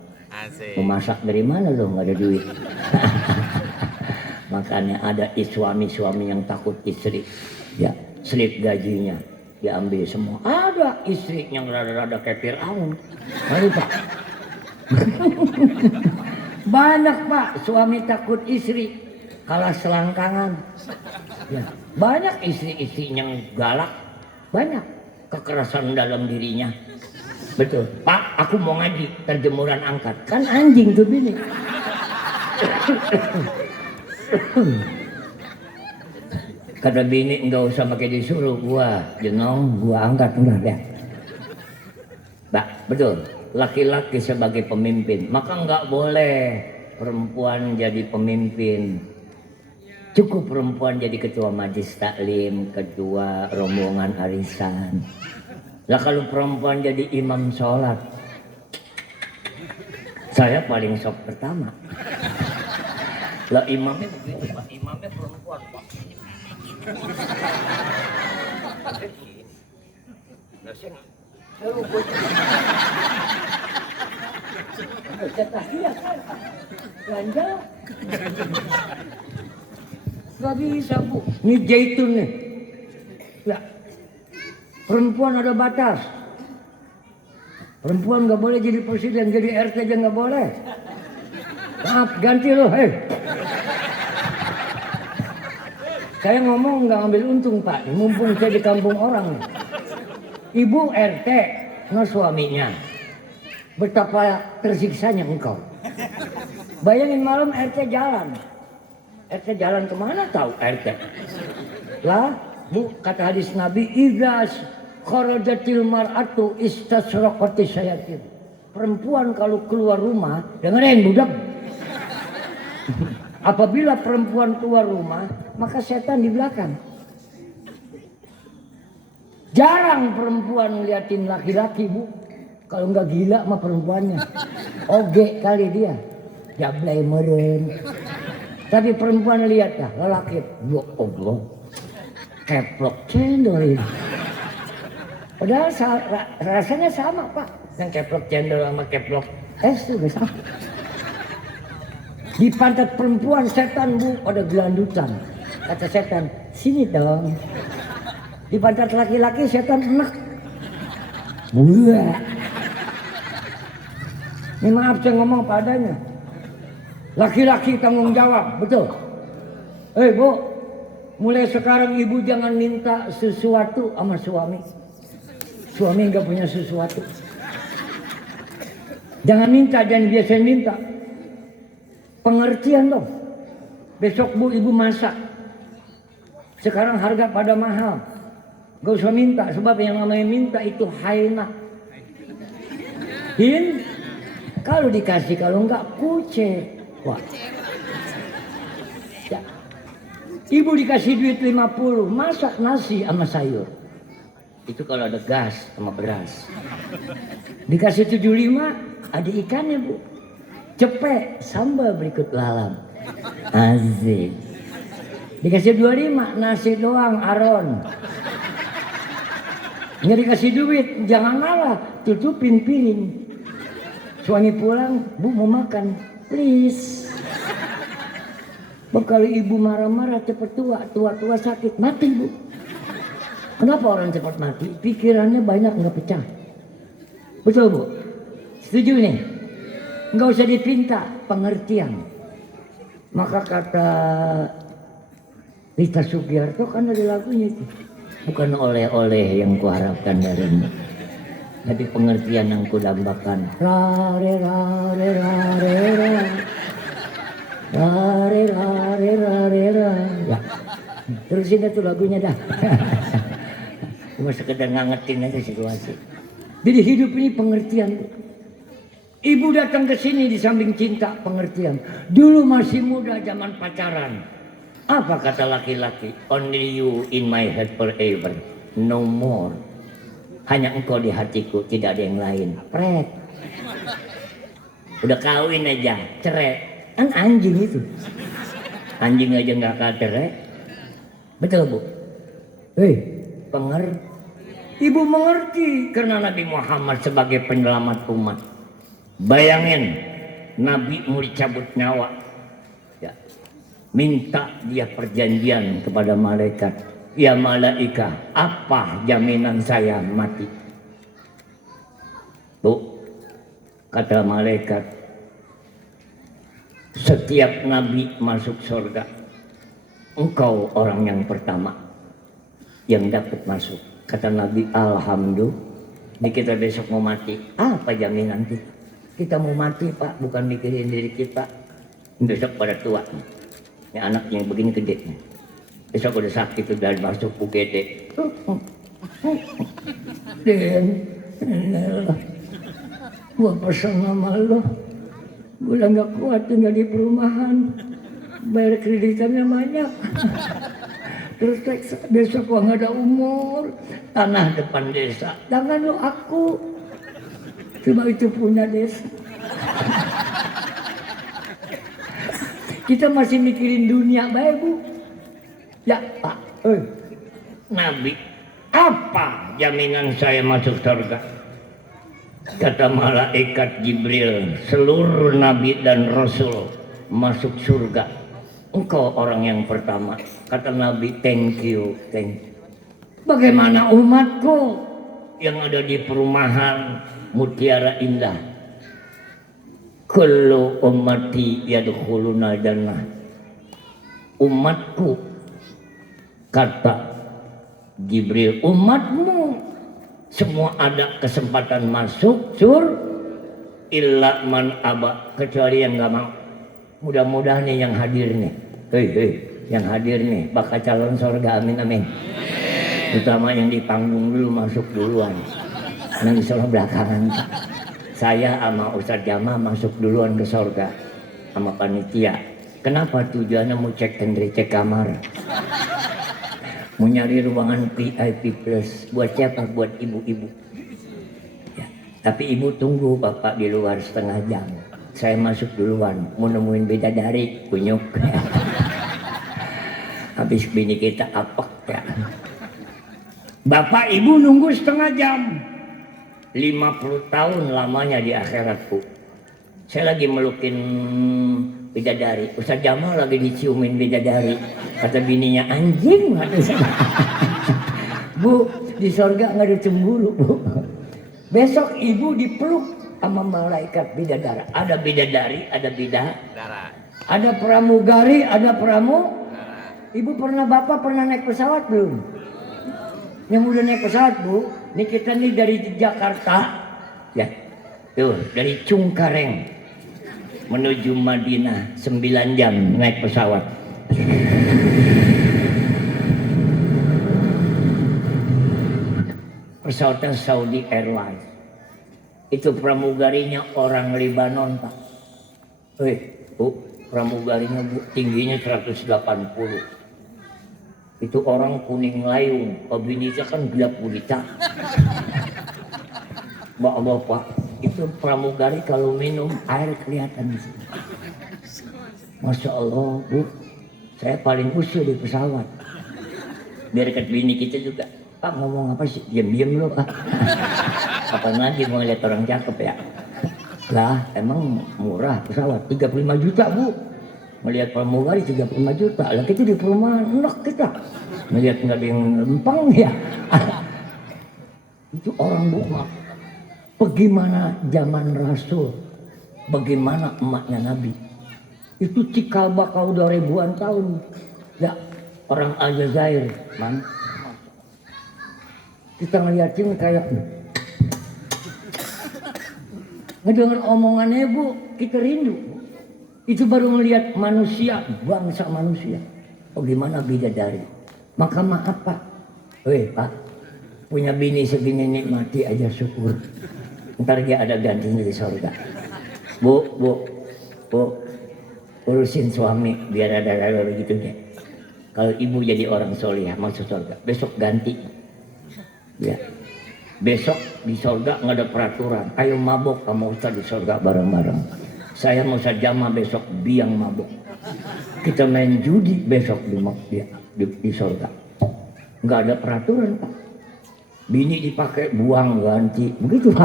Memasak dari mana lo nggak ada duit? Makanya ada suami-suami yang takut istri. Ya, slip gajinya diambil semua. Ada istri yang rada-rada kayak Fir'aun. Ayo Pak. Banyak Pak, suami takut istri kalah selangkangan. Ya, banyak istri-istri yang galak, banyak kekerasan dalam dirinya. Betul. Pak, aku mau ngaji, terjemuran angkat. Kan anjing tuh bini. Kata bini enggak usah pakai disuruh, gua jenong, gua angkat udah deh. Mbak, betul. Laki-laki sebagai pemimpin, maka enggak boleh perempuan jadi pemimpin. Cukup perempuan jadi ketua majelis taklim, ketua rombongan arisan. Lah kalau perempuan jadi imam sholat, saya paling sok pertama. Lah imamnya begitu Pak, imamnya perempuan Pak. Lah saya lupa. Ganja. Gak bisa Bu. Ini jaitun nih. Ya. Perempuan ada batas. Perempuan gak boleh jadi presiden, jadi RT aja gak boleh. Maaf, ganti loh, hei. Saya ngomong gak ambil untung Pak, mumpung saya di kampung orang nih. Ibu RT, no suaminya. Betapa tersiksanya engkau. Bayangin malam RT jalan. RT jalan kemana tahu RT? Lah, Bu, kata hadis Nabi, idza kharajatil mar'atu istasraqati syayatin. Perempuan kalau keluar rumah, dengerin budak. Apabila perempuan keluar rumah, maka setan di belakang. Jarang perempuan ngeliatin laki-laki Bu. Kalau nggak gila sama perempuannya. Oge kali dia. Jablay meren. Tapi perempuan lihat dah, lelaki. Ya Allah. Keplok cendol ini. Padahal rasanya sama Pak. Yang keplok cendol sama keplok es itu sama. Di pantat perempuan setan Bu pada gelandutan. Kata setan, sini dong. Di pantat laki-laki setan enak. Buah. Ini maaf saya ngomong padanya. Laki-laki tanggung jawab, betul. Bu, Mulai sekarang ibu jangan minta sesuatu sama suami. Suami nggak punya sesuatu. Jangan minta, jangan biasa minta. Pengertian dong. Besok bu ibu masak. Sekarang harga pada mahal. Gak usah minta, sebab yang namanya minta itu haina. Kalau dikasih, kalau enggak kucek. Wah. Ya. Ibu dikasih duit 50, masak nasi sama sayur. Itu kalau ada gas sama beras. Dikasih 75, ada ikannya bu. Cepet, sambal berikut lalam. Asik. Dikasih 25, nasi doang aron. Nggak dikasih duit, jangan ngalah, tutupin piring. Suami pulang, bu mau makan, please. Kalau ibu marah-marah cepat tua sakit, mati bu. Kenapa orang cepat mati? Pikirannya banyak nggak pecah. Betul bu? Setuju nih? Nggak usah dipinta, pengertian. Maka kata Rita Sugiarto kan ada lagunya itu. Bukan oleh-oleh yang kuharapkan darimu, tapi pengertian yang kudambakan. Rare rare rare rare rare rare rare rare. Ya, terusin dah tuh lagunya dah. Cuma sekedar ngangetin aja situasi. Jadi hidup ini pengertian. Ibu datang ke sini di samping cinta, pengertian. Dulu masih muda zaman pacaran. Apa kata laki-laki? Only you in my head forever, no more. Hanya engkau di hatiku, tidak ada yang lain. Pret. Udah kawin aja, cerai. Kan anjing itu. Anjing aja nggak cerai. Betul bu? Ibu mengerti karena Nabi Muhammad sebagai penyelamat umat. Bayangin, Nabi mau dicabut nyawa. Ya. Minta dia perjanjian kepada malaikat. Ya malaikat, apa jaminan saya mati? Bu, kata malaikat, setiap nabi masuk surga, engkau orang yang pertama yang dapat masuk. Kata Nabi, alhamdulillah. Ini kita besok mau mati, apa jaminan kita? Kita mau mati pak, bukan mikirin diri kita. Besok pada tua. Ini anak yang begini gede. Besok udah sakit, udah masuk UGD. Den, gua pesan sama lo. Gua udah gak kuat tinggal di perumahan. Bayar kreditannya banyak. Terus besok gua gak ada umur. Tanah depan desa. Jangan lo aku. Cuma itu punya desa. Kita masih mikirin dunia baik bu. Ya pak, Nabi, apa jaminan saya masuk surga? Kata malaikat Jibril, seluruh nabi dan rasul masuk surga. Engkau orang yang pertama. Kata Nabi, thank you. Bagaimana umatku yang ada di perumahan Mutiara Indah? Kullu ummati yadkhuluna jannah. Umatku, kata Jibril, umatmu semua ada kesempatan masuk illa man aba, kecuali yang nggak mau. Mudah-mudahan nih yang hadir nih, yang hadir nih bakal calon surga, amin amin. Terutama yang di panggung dulu masuk duluan, nanti soal belakangan. Saya sama Ustadz Jama masuk duluan ke surga sama panitia. Kenapa? Tujuannya mau cek kamar. Mau nyari ruangan VIP plus. Buat siapa? Buat ibu-ibu. Ya. Tapi ibu tunggu bapak di luar setengah jam. Saya masuk duluan. Mau nemuin bidadari, kunyuk. Habis bini kita apek ya. Bapak ibu nunggu setengah jam. 50 tahun lamanya di akhiratku. Saya lagi melukin bidadari. Ustadz Jamal lagi diciumin bidadari. Kata bininya, anjing. Bu, di sorga nggak ada cemburu bu. Besok ibu dipeluk sama malaikat bidadara. Ada bidadari, ada bidadara. Ada pramugari, ada Ibu bapak pernah naik pesawat belum? Yang udah naik pesawat bu, ini kita nih dari Jakarta, ya, tuh dari Cungkareng menuju Madinah 9 jam naik pesawat. Pesawatnya Saudi Airlines. Itu pramugarinya orang Lebanon pak. Bu, pramugarinya bu, tingginya 180. Itu orang kuning layung, kabinnya kan gelap gulita. Bapak, itu pramugari kalau minum air kelihatan di sini. Masya Allah bu, saya paling usil di pesawat. Biar dekat bini kita juga. Pak ngomong apa sih? Diam-diam lu pak. Kapan lagi mau lihat orang cakep ya? Lah emang murah pesawat 35 juta bu. Melihat pramugari 35 juta. Lah kita di perumahan enak kita. Melihat nggak ada yang lempeng ya. Itu orang bu. Bagaimana zaman Rasul? Bagaimana emaknya Nabi? Itu cikal bakal udah ribuan tahun. Ya orang Aljazair man. Kita ngeliatin kayak ngedengar omongannya bu, kita rindu. Itu baru melihat manusia, bangsa manusia. Oh gimana bidadari? Maka maaf pak. Pak, punya bini segini nikmati aja syukur. Ntar dia ada gantinya di surga. Bu, urusin suami biar ada lalu gitu deh. Kalau ibu jadi orang solihah masuk surga, besok ganti. Ya, besok di surga nggak ada peraturan. Ayo mabok kamu Ustaz di surga bareng-bareng. Saya mau sajama besok biang mabok. Kita main judi besok di surga. Nggak ada peraturan pak. Bini dipakai buang ganti begitu.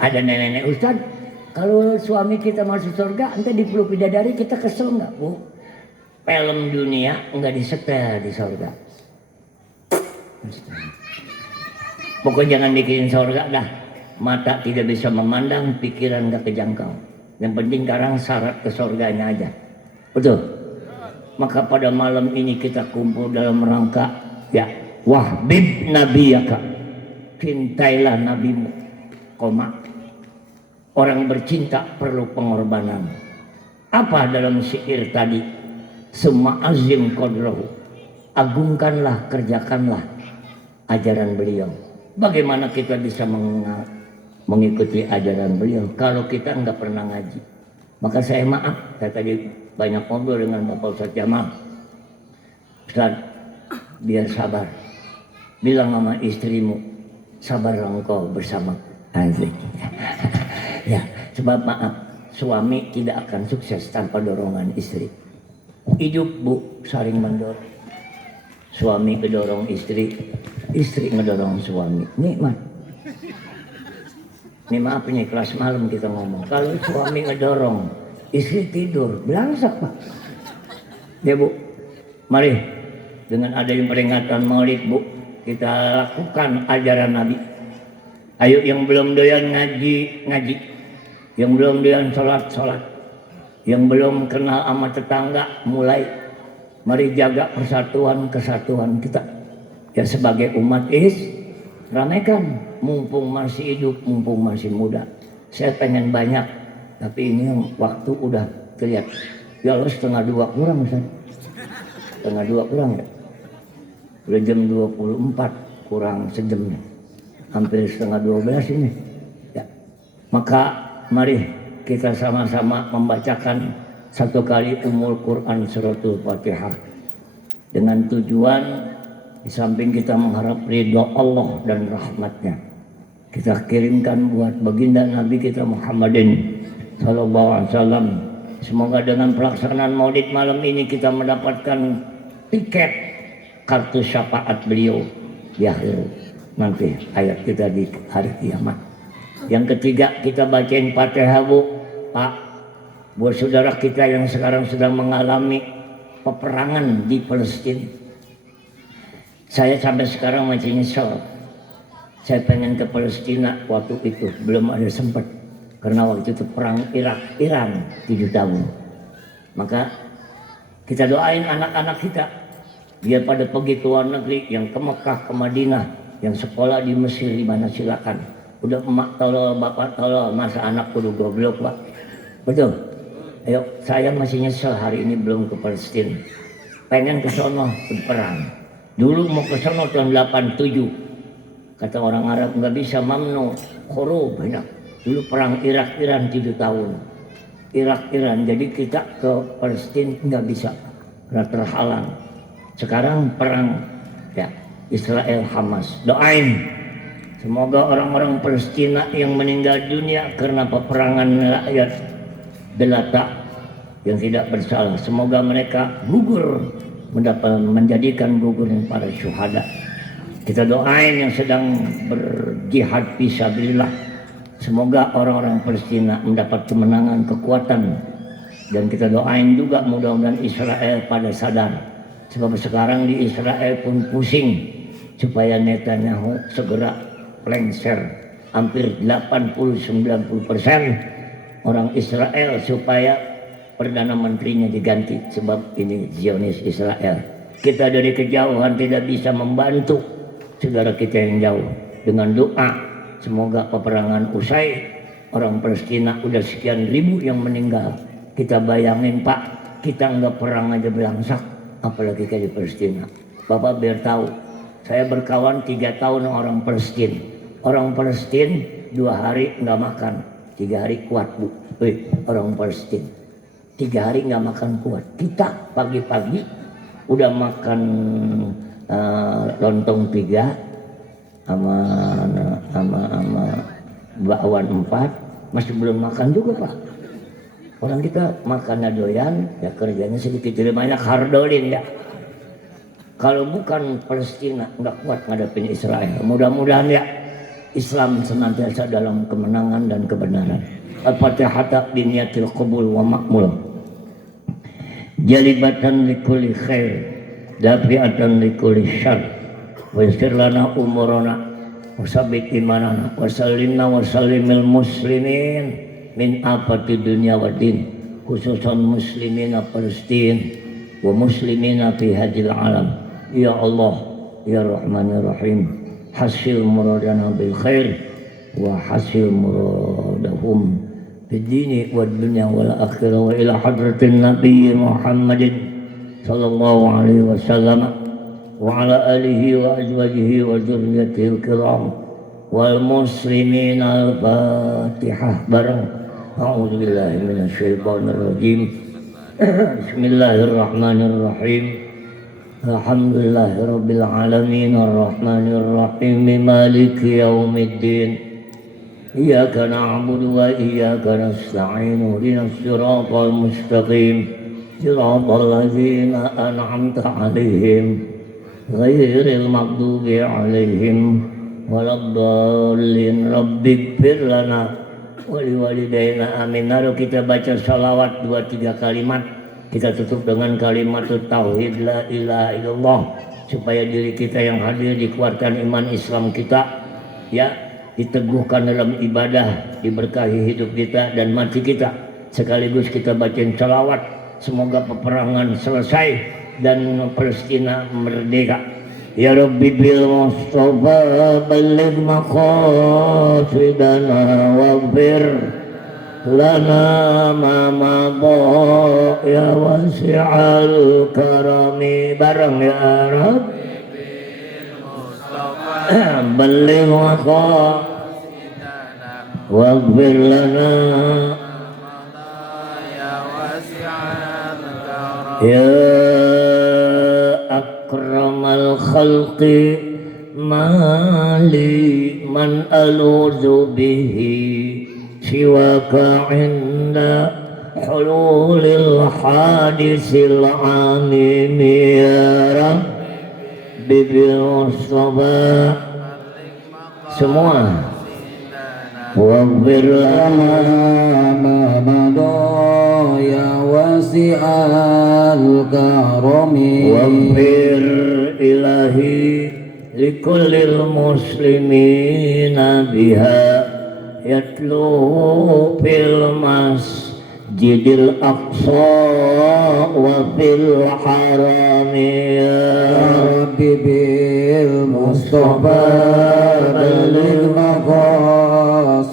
Ada nenek-nenek Ustaz. Kalau suami kita masuk surga, nanti dipeluk bidadari kita kesel nggak bu? Film dunia nggak disetel di surga. Pokoknya jangan mikirin surga dah. Mata tidak bisa memandang, pikiran gak kejangkau. Yang penting sekarang syarat ke surganya aja. Betul? Maka pada malam ini kita kumpul dalam rangka ya wahbib nabiyaka. Cintailah nabimu. Koma. Orang bercinta perlu pengorbanan. Apa dalam syair tadi? Semua azim qadrahu. Agungkanlah, kerjakanlah ajaran beliau. Bagaimana kita bisa mengikuti ajaran beliau kalau kita nggak pernah ngaji? Maka saya maaf, saya tadi banyak ngobrol dengan Bapak Ustadz Jamal. Ustadz, biar sabar. Bilang sama istrimu, sabarlah engkau bersama. Asik. Ya, sebab maaf, suami tidak akan sukses tanpa dorongan istri. Hidup bu, saling mendorong. Suami ngedorong istri, istri ngedorong suami. Nikmat. Ini maaf ini kelas malam kita ngomong. Kalau suami ngedorong, istri tidur, belangsak pak. Ya bu, mari dengan adanya peringatan Maulid bu, kita lakukan ajaran Nabi. Ayo yang belum doyan ngaji, ngaji. Yang belum doyan sholat, sholat. Yang belum kenal sama tetangga, mulai. Mari jaga persatuan kesatuan kita. Ya sebagai umat ramaikan. Mumpung masih hidup, mumpung masih muda. Saya pengen banyak, tapi ini waktu udah terlihat. Ya Allah 1:30 kurang Ustaz. 1:30 kurang ya. Udah jam 24 kurang sejam nih. Hampir 11:30 ini. Ya. Maka mari kita sama-sama membacakan satu kali Ummul Quran Suratul Fatihah dengan tujuan di samping kita mengharap ridho Allah dan rahmatnya, kita kirimkan buat baginda Nabi kita Muhammadin sallallahu alaihi wasallam. Semoga dengan pelaksanaan Maulid malam ini kita mendapatkan tiket kartu syafaat beliau di akhir nanti ayat kita di hari kiamat. Yang ketiga kita bacain Fatihah bu, Pak. Buat saudara kita yang sekarang sedang mengalami peperangan di Palestina. Saya sampai sekarang masih nyesel. Saya pengen ke Palestina waktu itu, belum ada sempat. Karena waktu itu perang Irak-Iran 7 tahun. Maka Kita doain anak-anak kita biar pada pergi ke luar negeri, yang ke Mekah, ke Madinah, yang sekolah di Mesir di mana silakan. Udah emak tolol, bapak tolol, masa anak kudu goblok pak. Betul. Ayo, saya masih nyesel hari ini belum ke Palestina. Pengen ke sono berperang. Dulu mau ke sono tahun 87. Kata orang Arab nggak bisa, mamnu, khurub banyak. Dulu perang Irak-Iran 7 tahun. Irak-Iran, jadi kita ke Palestina nggak bisa, karena terhalang. Sekarang perang ya Israel Hamas. Doain semoga orang-orang Palestina yang meninggal dunia karena peperangan rakyat jelata yang tidak bersalah, semoga mereka gugur menjadikan gugur para syuhada. Kita doain yang sedang berjihad fisabilillah, semoga orang-orang Palestina mendapat kemenangan, kekuatan. Dan kita doain juga mudah-mudahan Israel pada sadar, sebab sekarang di Israel pun pusing supaya Netanyahu segera lengser. Hampir 80-90% orang Israel supaya Perdana Menterinya diganti, sebab ini Zionis Israel. Kita dari kejauhan tidak bisa membantu saudara kita yang jauh. Dengan doa semoga peperangan usai. Orang Palestina udah sekian ribu yang meninggal. Kita bayangin pak, kita nggak perang aja belangsak, apalagi kayak di Palestina. Bapak biar tahu, saya berkawan 3 tahun orang Palestina. Orang Palestina 2 hari nggak makan, 3 hari kuat bu. Orang Palestina 3 hari nggak makan kuat. Kita pagi-pagi udah makan lontong 3 sama bakwan 4, masih belum makan juga pak. Orang kita makannya doyan, ya kerjanya sedikit lebih banyak hardolin ya. Kalau bukan Palestina nggak kuat ngadepin Israel. Mudah-mudahan ya Islam senantiasa dalam kemenangan dan kebenaran. Al-Fatihah biniyatil qabul wa ma'mul. Jalibatan likulli khair, dafi'atan likulli syarr. Wa yassir lana umurana wa sabbit imanana wa sallimna wa sallimil muslimin min afati dunya wa din, khususan muslimina Palestina wa muslimina fi hadil alam. Ya Allah ya Rahman ya Rahim, hasil muradana bil khair wa hasil muradahum fid dini wad dunya wal akhirah, wa ila hadratin nabiy Muhammadin sallallahu alaihi wasallam wa ala alihi wa azwajihi wa dzurriyyatihi al-kiram wal muslimin. Al-Fatihah bareng. A'udzu billahi minasyaitonir rajim. Bismillahirrahmanirrahim. Alhamdulillahirabbil alamin arrahmanir rahim maliki yaumiddin. Iyyaka na'budu wa iyyaka nasta'in. Ihdinas siratal mustaqim. Siratal ladzina an'amta 'alaihim ghairil maghdubi 'alaihim waladdallin. Rabbighfir lana wali walidaina amin. Lalu kita baca salawat 2-3 kalimat. Kita tutup dengan kalimat tauhid la ilaha illallah, supaya diri kita yang hadir dikuatkan iman Islam kita ya, diteguhkan dalam ibadah, diberkahi hidup kita dan mati kita. Sekaligus kita bacain salawat semoga peperangan selesai dan Palestina merdeka. Ya Rabbi bil Mustafa balligh maqasidana waghfir lana ma madha ya wasi'al karami. Bareng ya Rabbi bil Mustafa balligh maqasidana waghfir lana ya wasi'al karami. Ya akramal khalqi mali man aluzu bihi siwaka inda hululil hadisil amin. Ya Rabbi bil Mustafa semua waghfir lana ma madha ya wasi'al karami. Waghfir ilahi likullil muslimina biha yatlu fil Masjidil Aqsa wa fil harami ya Rabbi bil Mustafa baligh maqasidana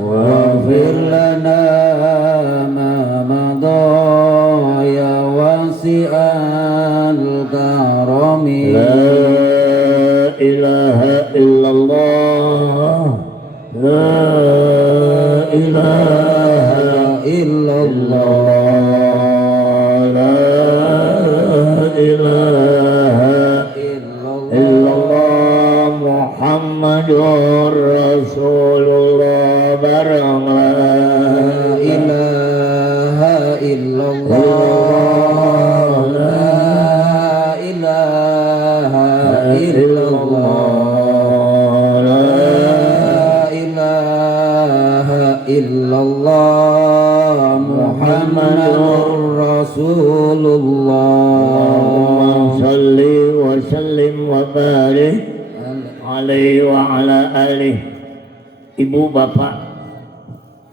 waghfir lana ma madha ya wasi'al karami. La ilaha illallah, la ilaha illallah, la ilaha illallah, Muhammadur Rasulullah. Barang la ilaha illallah, la ilaha illallah, la ilaha illallah, Muhammadur Rasulullah. Allahumma salli wa sallim wa barik alaihi wa ala alihi. Ibu bapak,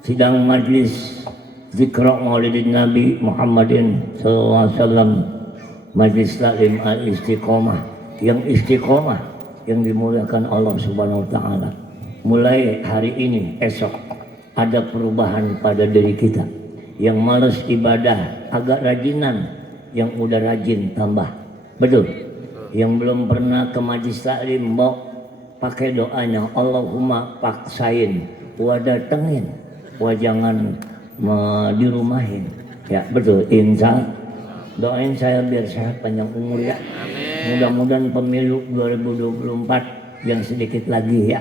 sidang majlis zikra maulidin Nabi Muhammadin sallallahu alaihi wasallam, majlis taklim al-istiqomah, yang istiqomah, yang dimuliakan Allah Subhanahu wa taala. Mulai hari ini, esok ada perubahan pada diri kita. Yang malas ibadah agak rajinan, yang udah rajin tambah. Betul. Yang belum pernah ke majlis taklim mau pakai doanya, Allahumma paksain, wa datengin, wa jangan dirumahin. Ya betul, insya doain saya biar sehat panjang umur ya. Mudah-mudahan pemilu 2024 yang sedikit lagi ya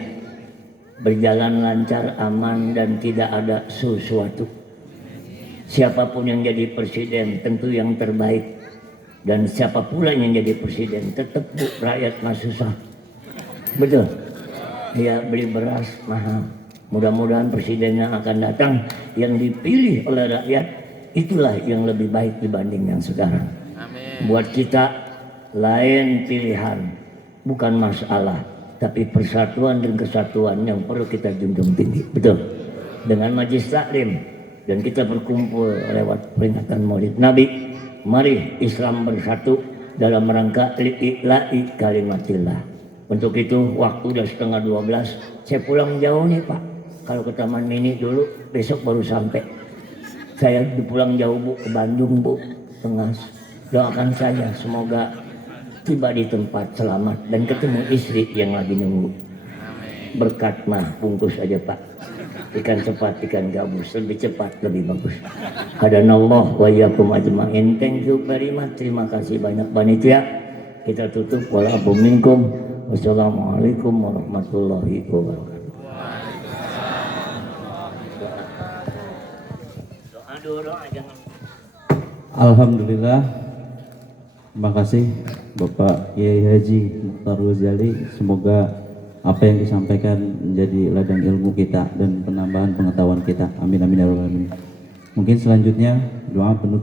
berjalan lancar, aman, dan tidak ada sesuatu. Siapapun yang jadi presiden tentu yang terbaik, dan siapa pula yang jadi presiden tetap bu, rakyat mah susah. Betul ya, beli beras mahal. Mudah-mudahan presiden yang akan datang yang dipilih oleh rakyat itulah yang lebih baik dibanding yang sekarang. Amin. Buat kita lain pilihan, bukan masalah, tapi persatuan dan kesatuan yang perlu kita junjung tinggi. Betul. Dengan majlis taklim dan kita berkumpul lewat peringatan Maulid Nabi, mari Islam bersatu dalam rangka li'ila'i kalimatillah. Untuk itu waktu udah 11:30, saya pulang jauh nih Pak. Kalau ke Taman Mini dulu, besok baru sampai. Saya pulang jauh Bu, ke Bandung Bu, Tengas. Doakan saya semoga tiba di tempat selamat dan ketemu istri yang lagi nunggu. Berkat mah bungkus aja Pak. Ikan cepat, ikan gabus, lebih cepat, lebih bagus. Hadanallah wa iyyakum ajma'in. Thank you very much. Terima kasih banyak panitia. Kita tutup walaupun minkum. Wassalamualaikum warahmatullahi wabarakatuh. Doa jangan. Alhamdulillah. Terima kasih Bapak Kiai Haji Mukhtar Ghazali. Semoga apa yang disampaikan menjadi ladang ilmu kita dan penambahan pengetahuan kita. Amin amin ya rabbal alamin. Mungkin selanjutnya doa penutup.